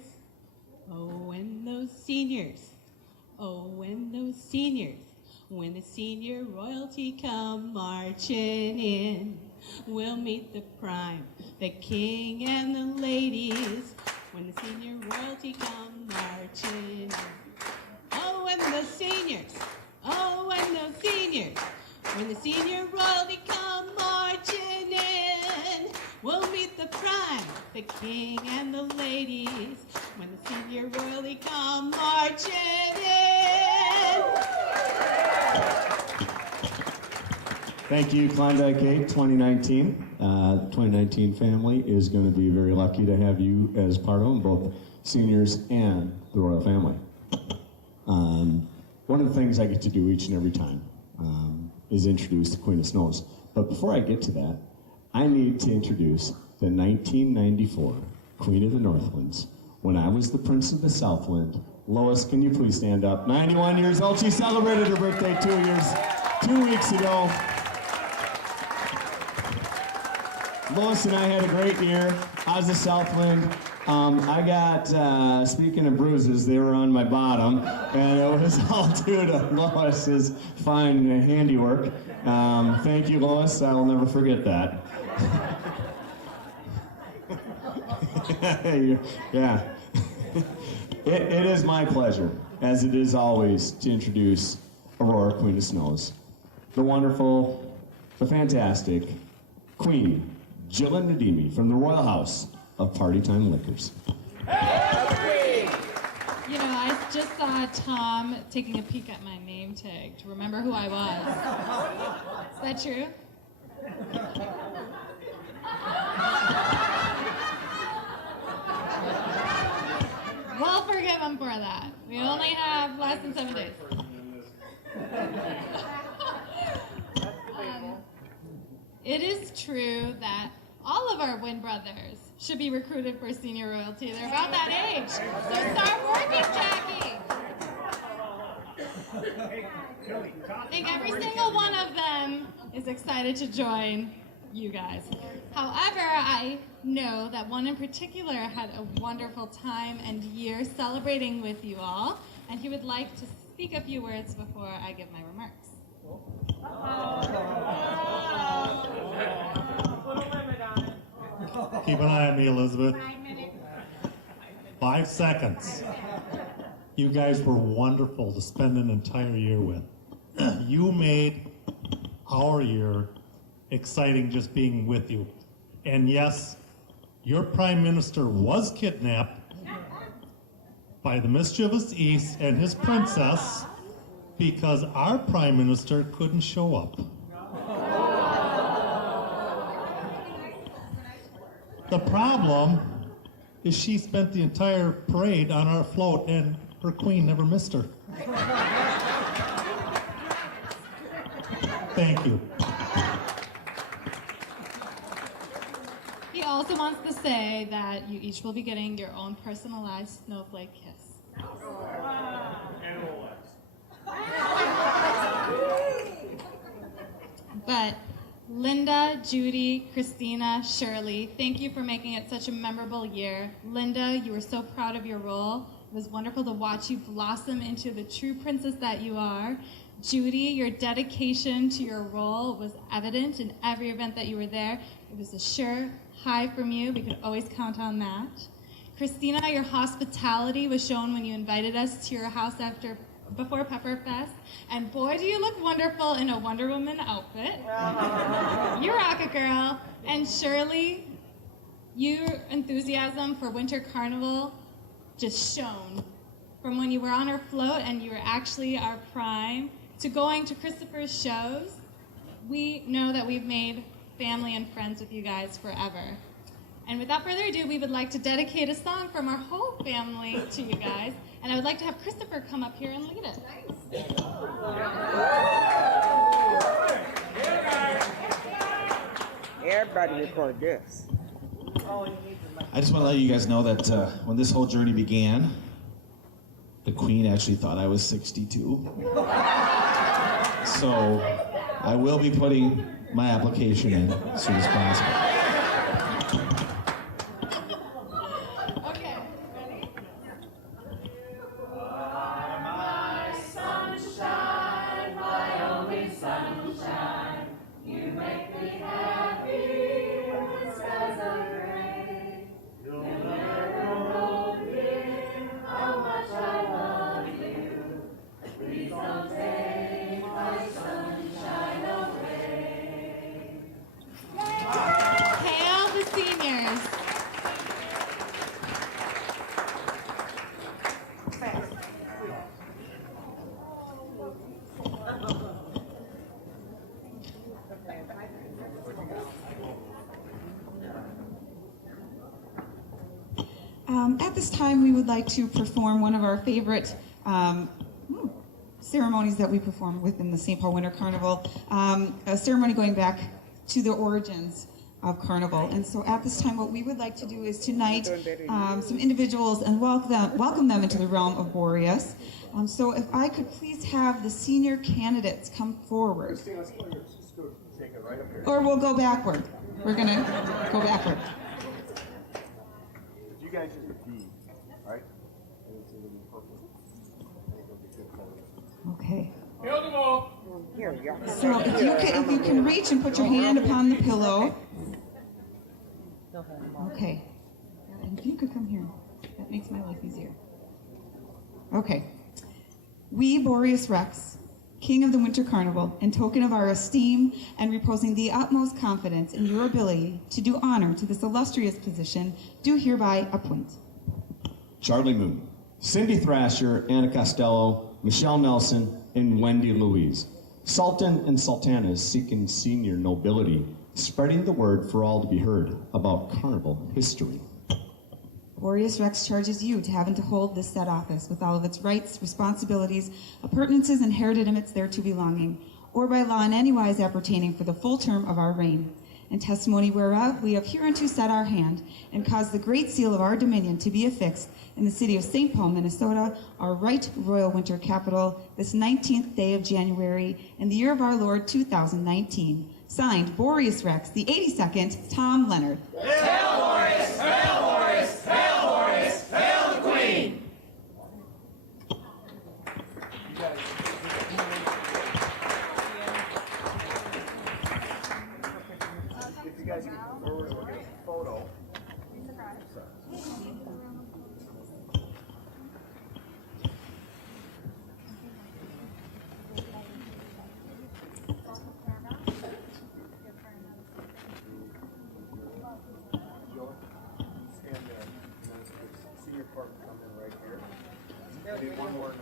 Oh, when those seniors, when the senior royalty come marching in, we'll meet the prime, the king, and the ladies. When the senior royalty come marching in. Oh, when the seniors, when the senior royalty come marching in, we'll meet the prime, the king, and the ladies. When the senior royalty come marching in. Thank you, Klondike Kate 2019. The 2019 family is going to be very lucky to have you as part of them, both seniors and the royal family. One of the things I get to do each and every time is introduce the Queen of Snows. But before I get to that, I need to introduce the 1994 Queen of the Northwinds. When I was the Prince of the Southwind, Lois, can you please stand up? 91 years old. She celebrated her birthday 2 weeks ago. Lois and I had a great year. I was the Southwind. I got, speaking of bruises, they were on my bottom, and it was all due to Lois's fine handiwork. Thank you, Lois. I'll never forget that. Yeah. It is my pleasure, as it is always, to introduce Aurora, Queen of Snows. The wonderful, the fantastic Queen Jillian Nadimi from the Royal House of Party Time Liquors. You know, I just saw Tom taking a peek at my name tag to remember who I was. Is that true? We'll forgive him for that. We only have less than 7 days. It is true that all of our Wynn brothers should be recruited for senior royalty. They're about that age. So start working, Jackie. I think every single one of them is excited to join you guys. However, I know that one in particular had a wonderful time and year celebrating with you all, and he would like to speak a few words before I give my remarks. Keep an eye on me, Elizabeth. 5 seconds. You guys were wonderful to spend an entire year with. You made our year exciting just being with you. And yes, your Prime Minister was kidnapped by the mischievous East and his princess because our Prime Minister couldn't show up. The problem is she spent the entire parade on our float and her queen never missed her. Thank you. He also wants to say that you each will be getting your own personalized snowflake kiss. But Linda, Judy, Christina, Shirley, thank you for making it such a memorable year. Linda, you were so proud of your role. It was wonderful to watch you blossom into the true princess that you are. Judy, your dedication to your role was evident in every event that you were there. It was a sure high from you. We could always count on that. Christina, your hospitality was shown when you invited us to your house before Pepperfest. And boy, do you look wonderful in a Wonder Woman outfit. You rock it, girl. And Shirley, your enthusiasm for Winter Carnival just shone. From when you were on our float and you were actually our prime, to going to Christopher's shows, we know that we've made family and friends with you guys forever. And without further ado, we would like to dedicate a song from our whole family to you guys. And I would like to have Christopher come up here and lead it. Everybody record this. I just want to let you guys know that when this whole journey began, the Queen actually thought I was 62. So I will be putting my application in as soon as possible. At this time, we would like to perform one of our favorite ceremonies that we perform within the St. Paul Winter Carnival, a ceremony going back to the origins of Carnival. And so at this time, what we would like to do is tonight some individuals and welcome them into the realm of Boreas. So if I could please have the senior candidates come forward. Or we'll go backward. We're going to go backward. You guys use your feet, right? Okay. Here we go. So if you can reach and put your hand upon the pillow. Okay. And if you could come here, that makes my life easier. Okay. We, Boreas Rex, King of the Winter Carnival, in token of our esteem and reposing the utmost confidence in your ability to do honor to this illustrious position, do hereby appoint Charlie Moon, Cindy Thrasher, Anna Costello, Michelle Nelson, and Wendy Louise. Sultan and Sultanas seeking senior nobility, spreading the word for all to be heard about Carnival history. Boreas Rex charges you to have and to hold this said office with all of its rights, responsibilities, appurtenances, and hereditaments thereto belonging, or by law in any wise appertaining for the full term of our reign. and testimony whereof we have hereunto set our hand, and caused the great seal of our dominion to be affixed in the city of St. Paul, Minnesota, our right royal winter capital, this 19th day of January, in the year of our Lord 2019. Signed, Boreas Rex, the 82nd, Tom Leonard. Hail Boreas! Hail Boreas! Hail Boreas! Hail the Queen! If you guys get forward, we'll get a photo. Stand there. Senior court come in right here. Maybe one more.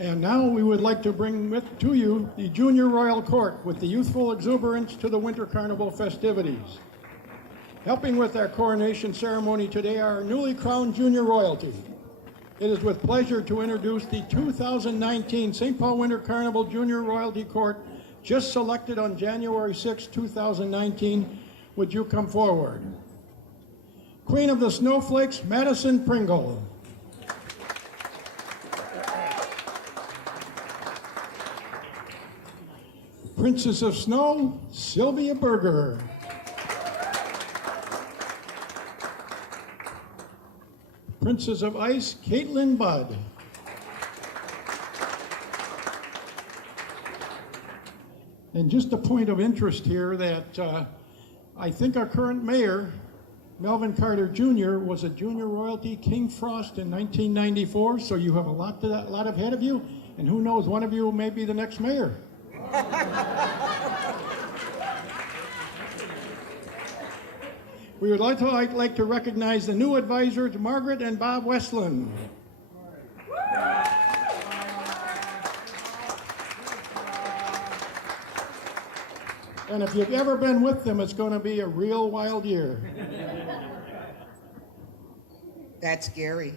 And now we would like to bring to you the Junior Royal Court with the youthful exuberance to the Winter Carnival festivities. Helping with our coronation ceremony today are our newly crowned junior royalty. It is with pleasure to introduce the 2019 St. Paul Winter Carnival Junior Royalty Court, just selected on January 6, 2019. Would you come forward? Queen of the Snowflakes, Madison Pringle. Princess of Snow, Sylvia Berger. Princess of Ice, Caitlin Budd. And just a point of interest here that I think our current mayor, Melvin Carter Jr., was a junior royalty King Frost in 1994, so you have a lot ahead of you, and who knows, one of you may be the next mayor. We would like to recognize the new advisors, Margaret and Bob Westland. And if you've ever been with them, it's going to be a real wild year. That's Gary.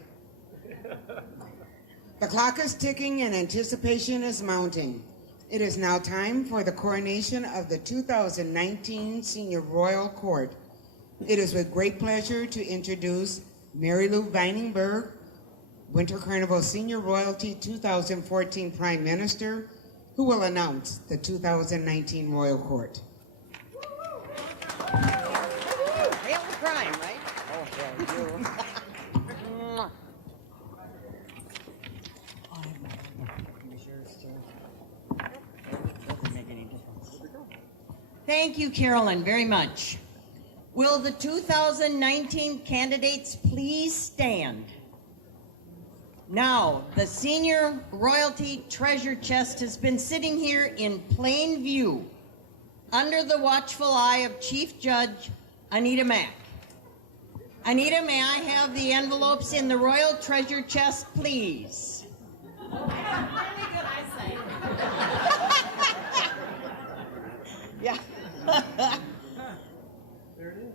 The clock is ticking and anticipation is mounting. It is now time for the coronation of the 2019 Senior Royal Court. It is with great pleasure to introduce Mary Lou Weiningberg, Winter Carnival Senior Royalty 2014 Prime Minister, who will announce the 2019 Royal Court. Hail the crime, right? Oh, thank you. Thank you, Carolyn, very much. Will the 2019 candidates please stand? Now, the Senior Royalty Treasure Chest has been sitting here in plain view, under the watchful eye of Chief Judge Anita Mack. Anita, may I have the envelopes in the Royal Treasure Chest, please? Yeah. There it is.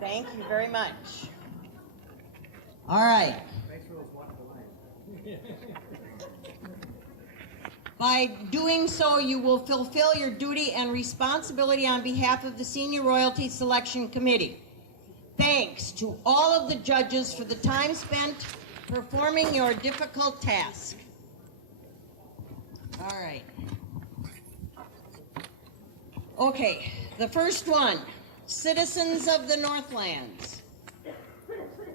Thank you very much. All right. Thanks for those wonderful lines. By doing so, you will fulfill your duty and responsibility on behalf of the Senior Royalty Selection Committee. Thanks to all of the judges for the time spent performing your difficult task. All right. Okay, the first one, citizens of the Northlands.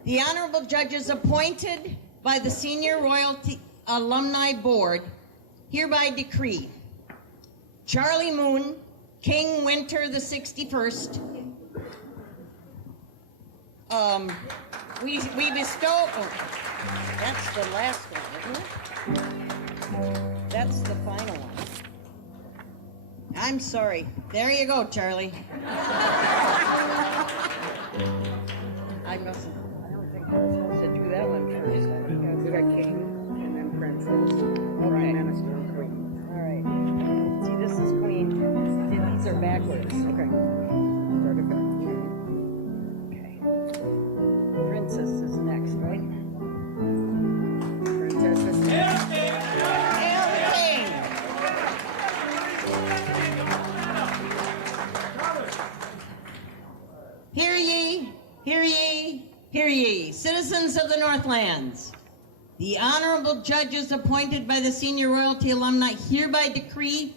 The honorable judges appointed by the Senior Royalty Alumni Board hereby decree Charlie Moon, King Winter the 61st. We bestow, oh, that's the last one, isn't it? That's the final one. I'm sorry. There you go, Charlie. I don't think I was supposed to do that one first. We got king and then princess, Okay. prime minister, and queen. All right. See, this is queen. See, these are backwards. Okay. Start at the king. Okay. Princess is next, right? Princess is Hail King! Hear ye, hear ye, hear ye, citizens of the Northlands. The honorable judges appointed by the Senior Royalty Alumni hereby decree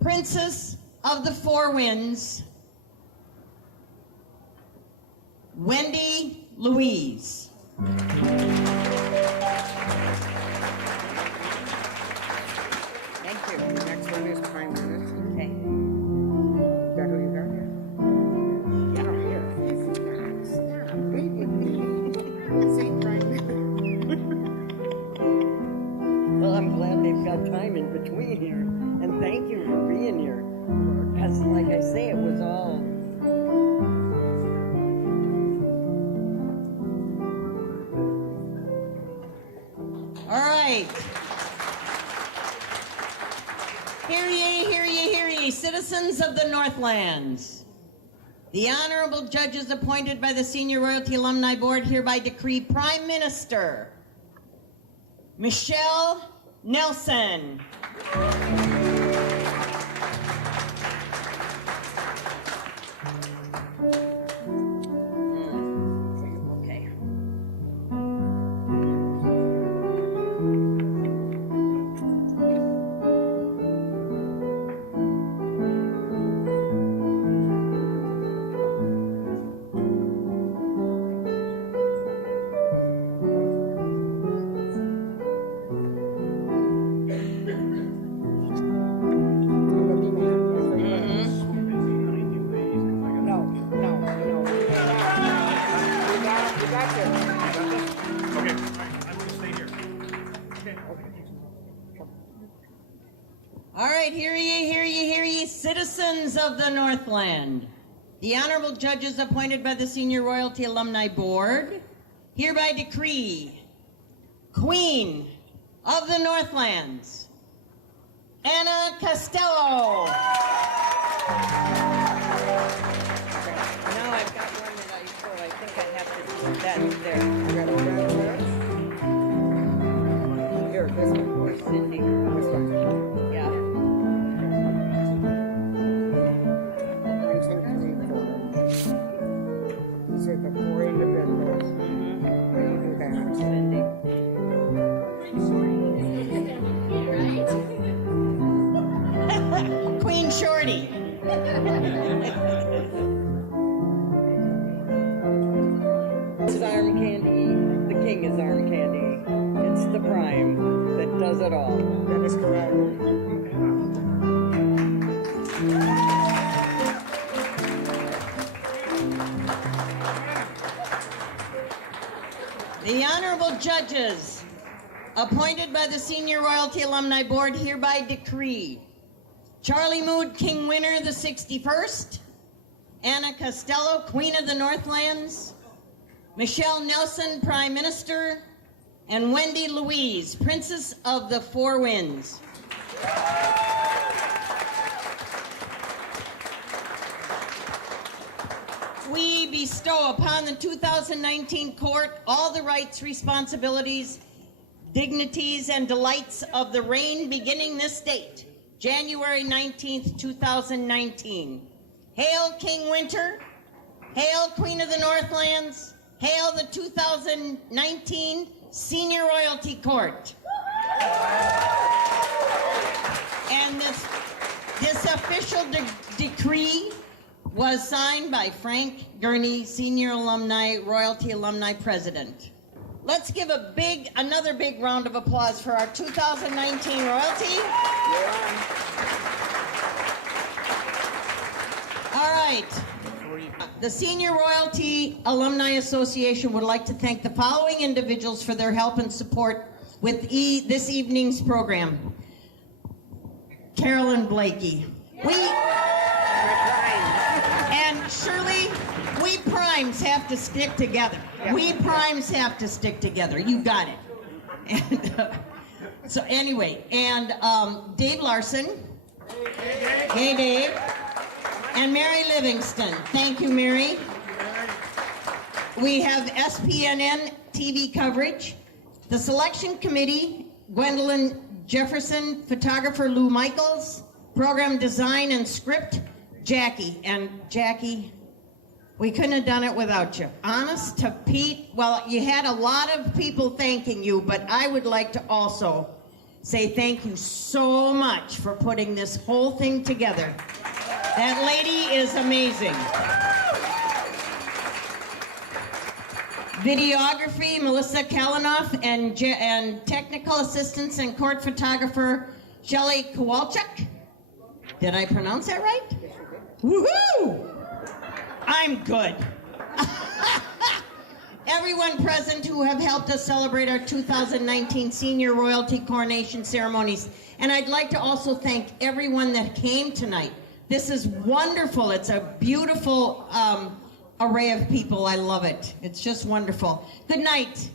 Princess of the Four Winds, Wendy Louise. Thank you. The next one is prime minister. Okay. Is that who you got here? Yeah, here. Stop. Say prime minister. Well, I'm glad they've got time in between here, and thank you for being here. Because, like I say, it was all... All right. Hear ye, hear ye, hear ye, citizens of the Northlands. The honorable judges appointed by the Senior Royalty Alumni Board hereby decree Prime Minister Michelle Nelson. Okay. All right, hear ye, hear ye, hear ye, citizens of the Northland. The honorable judges appointed by the Senior Royalty Alumni Board hereby decree Queen of the Northlands, Anna Costello. Now I've got one that I think I have to do that there. You got all that there? Here, this one. Where's Cindy? This one. Yeah. 1, 2, 3, 4. These are the 4 individuals. How do you do that? Cindy. Queen Shorty. This is arm candy. The king is arm candy. It's the prime that does it all. That is correct. The honorable judges appointed by the Senior Royalty Alumni Board hereby decree Charlie Mood, King Winter the 61st, Anna Costello, Queen of the Northlands, Michelle Nelson, Prime Minister, and Wendy Louise, Princess of the Four Winds. We bestow upon the 2019 court all the rights, responsibilities, dignities, and delights of the reign beginning this date, January 19th, 2019. Hail King Winter, hail Queen of the Northlands, hail the 2019 Senior Royalty Court. And this official decree was signed by Frank Gurney, Senior Alumni, Royalty Alumni President. Let's give another big round of applause for our 2019 Royalty. All right. The Senior Royalty Alumni Association would like to thank the following individuals for their help and support with this evening's program. Carolyn Blakey. And Shirley, we primes have to stick together. We primes have to stick together. You got it. And, so anyway, and Dave Larson. Hey, Dave. And Mary Livingston. Thank you, Mary. We have SPNN TV coverage. The selection committee, Gwendolyn Jefferson, photographer Lou Michaels, program design and script, Jackie. And Jackie, we couldn't have done it without you. Honest to Pete, well, you had a lot of people thanking you, but I would like to also say thank you so much for putting this whole thing together. That lady is amazing. Videography, Melissa Kalanoff, and technical assistants and court photographer, Shelley Kowalczyk. Did I pronounce that right? Woohoo! I'm good. Everyone present who have helped us celebrate our 2019 Senior Royalty Coronation ceremonies. And I'd like to also thank everyone that came tonight. This is wonderful. It's a beautiful array of people. I love it. It's just wonderful. Good night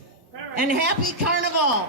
and happy Carnival.